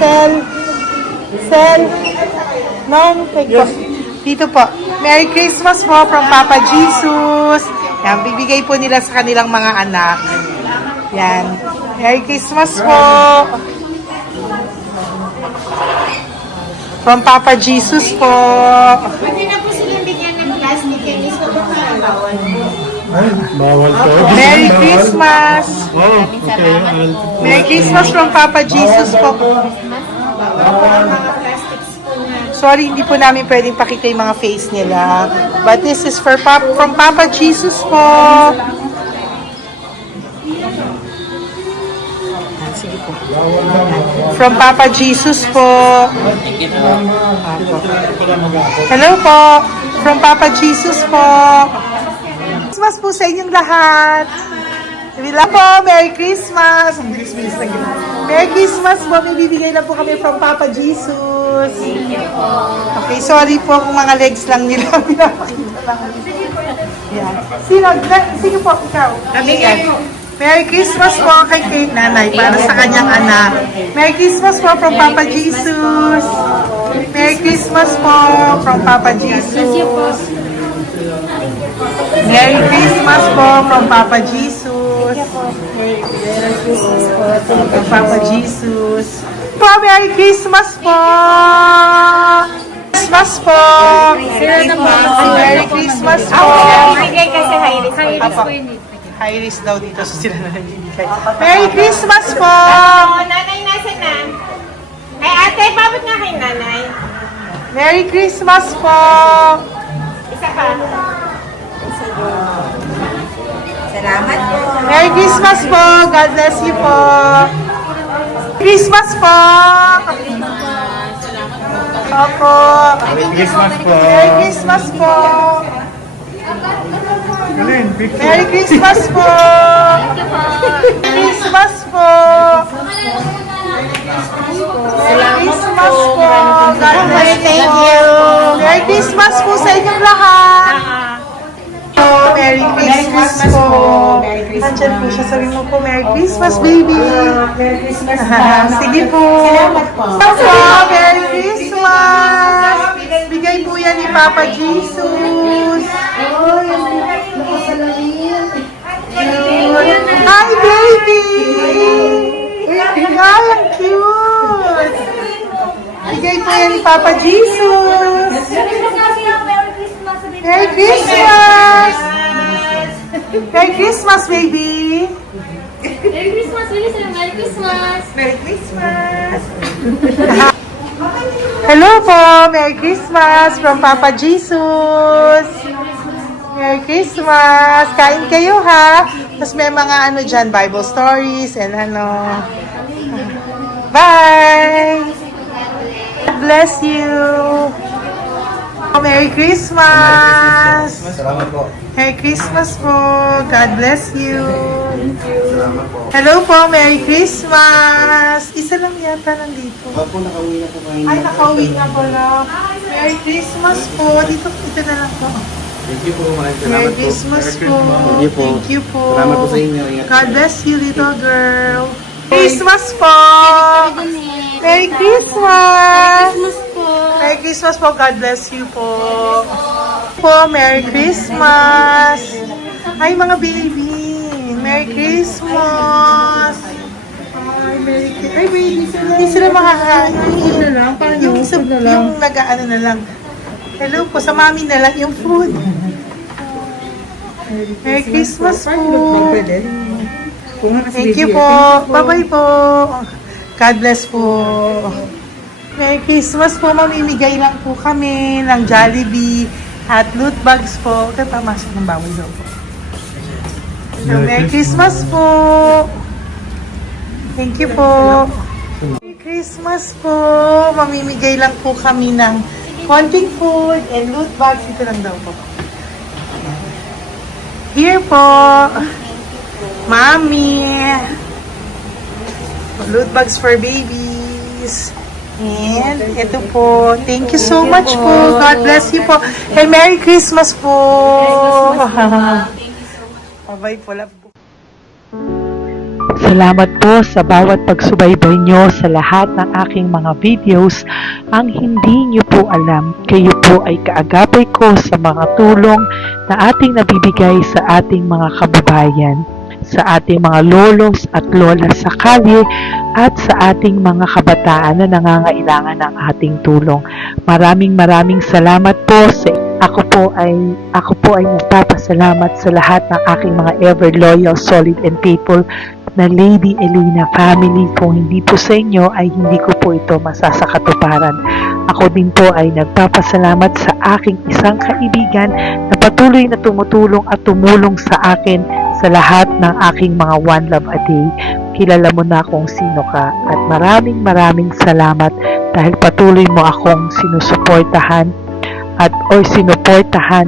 Cell, dito po. Merry Christmas po from Papa Jesus. Yan, bibigay po nila sa kanilang mga anak. Yan. Merry Christmas po. From Papa Jesus po. Pwede na po silang bigyan ng plastic and iso po bawal. Bawal to. Merry Christmas. Oh, okay. Merry Christmas from Papa Jesus po. Sorry, hindi po namin pwedeng pakita yung mga face nila. But this is from Papa Jesus po. Sige po. From Papa Jesus po. Hello po. From Papa Jesus po. Christmas po sa inyong lahat. Wala po, Merry Christmas. Merry Christmas po. May bibigay na po kami from Papa Jesus. Okay, sorry po kung mga legs lang nila. Pinapakita lang. Yan. Sino po? Ikaw. Merry Christmas po kay nanay para sa kanyang anak. Merry Christmas po from Papa Jesus. Merry Christmas po from Papa Jesus. Merry Christmas po from Papa Jesus. Merry Christmas po from Papa Jesus. Po, Merry Christmas po. Christmas po. Merry Christmas po. Bigay kasi high-risk. High-risk po yun. High risk daw dito so sila na nagbibigay. Merry Christmas po! Nanay, nasa na? Ay, ate, pabot nga kay nanay. Merry Christmas po! Isa pa. Salamat po. Merry Christmas po! God bless you po! Christmas po! Opo! Merry Christmas po. Merry Christmas po! Merry Christmas po! Merry Christmas po! Merry Christmas po! God bless you! Merry Christmas po sa inyong lahat! Merry Christmas po! Nandyan po siya. Sabi mo po, Merry Christmas, baby! Merry Christmas sige po! Salamat po! Merry Christmas! Bigay po yan ni Papa Jesus! Hi, baby! Hi, ang cute! Bigay po yan ni Papa Jesus! Merry Christmas! Merry Christmas, baby! Merry Christmas, Merry Christmas! Merry Christmas! Hello po! Merry Christmas from Papa Jesus! Merry Christmas! Kain kayo ha! Tapos may mga ano dyan, Bible stories and ano. Bye! God bless you! Merry Christmas! Salamat po. Merry Christmas po! God bless you! Hello po! Merry Christmas! Isa lang yata nandito. Opo, nakauwi na po kayo. Ay, nakauwi na pala. Merry Christmas po! Dito na lang po. Thank you po. Merry Christmas po. Thank you po. Thank you po. Salamat po sa inyo. Ingat. God bless you, little girl. Christmas po. Merry Christmas. Merry Christmas po. God bless you po. Merry Christmas. Ay, mga baby. Merry Christmas. Ay, Merry Christmas. Ay, baby. Hindi sila makakain. Yung nag-ano na lang. Hello po, sa mami na lang yung food. Merry Christmas po. Thank you po. Bye-bye po. God bless po. Merry Christmas po. Mamimigay lang po kami ng Jollibee at loot bags po. Kapamasok ng bawal daw po. So, Merry Christmas po. Thank you po. Merry Christmas po. Mamimigay lang po kami ng konting food and loot bags. Ito lang daw po. Here po. Mami. Loot bags for babies. And ito po. Thank you so much po. God bless you po. And Merry Christmas po. Bye po. Love po. Salamat po sa bawat pagsubaybay nyo sa lahat ng aking mga videos. Ang hindi nyo po alam, kayo po ay kaagapay ko sa mga tulong na ating nabibigay sa ating mga kababayan, sa ating mga lolos at lola sa kalye, at sa ating mga kabataan na nangangailangan ng ating tulong. Maraming salamat po sa ako po ay nagpapasalamat sa lahat ng aking mga ever loyal, solid and faithful na Lady Elena family. Kung hindi po sa inyo ay hindi ko po ito masasakatuparan. Ako din po ay nagpapasalamat sa aking isang kaibigan na patuloy na tumutulong at tumulong sa akin sa lahat ng aking mga One Love a Day. Kilala mo na kung sino ka at maraming salamat dahil patuloy mo akong sinusuportahan or sinuportahan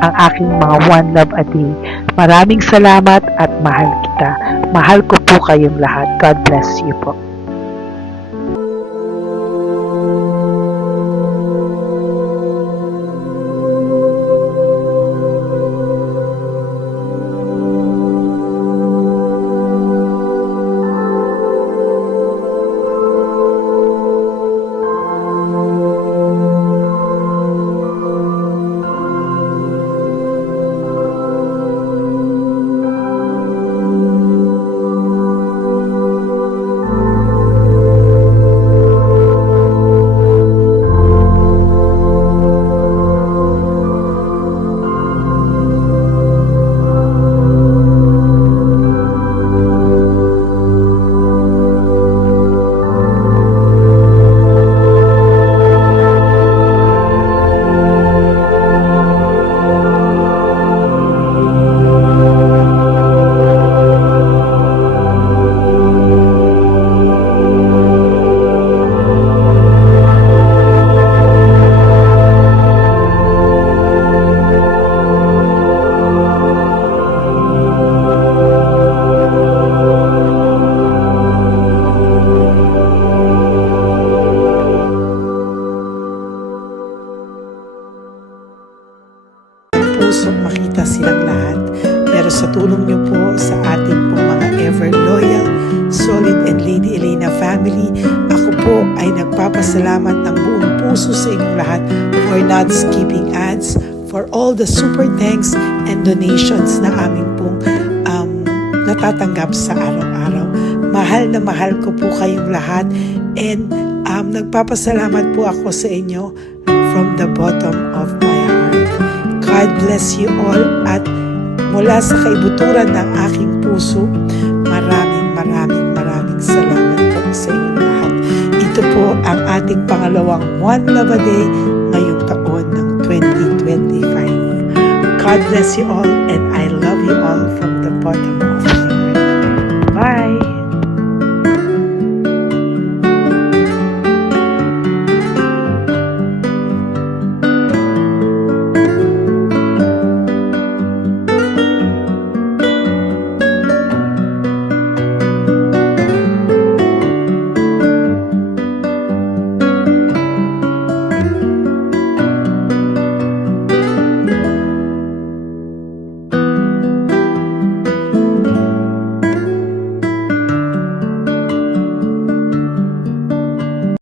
ang aking mga One Love a Day. Maraming salamat at mahal kita. Mahal ko po kayong lahat. God bless you po. Pusong makita silang lahat. Pero sa tulong niyo po sa ating pong mga ever loyal, solid and Lady Elena family, ako po ay nagpapasalamat ng buong puso sa inyong lahat for not skipping ads, for all the super thanks and donations na aming pong natatanggap sa araw-araw. Mahal na mahal ko po kayong lahat and nagpapasalamat po ako sa inyo from the bottom of my heart. God bless you all at mula sa kaibuturan ng aking puso, maraming salamat po sa inyong lahat. Ito po ang ating pangalawang One Love a Day ngayong taon ng 2025. God bless you all and I love you all from the bottom of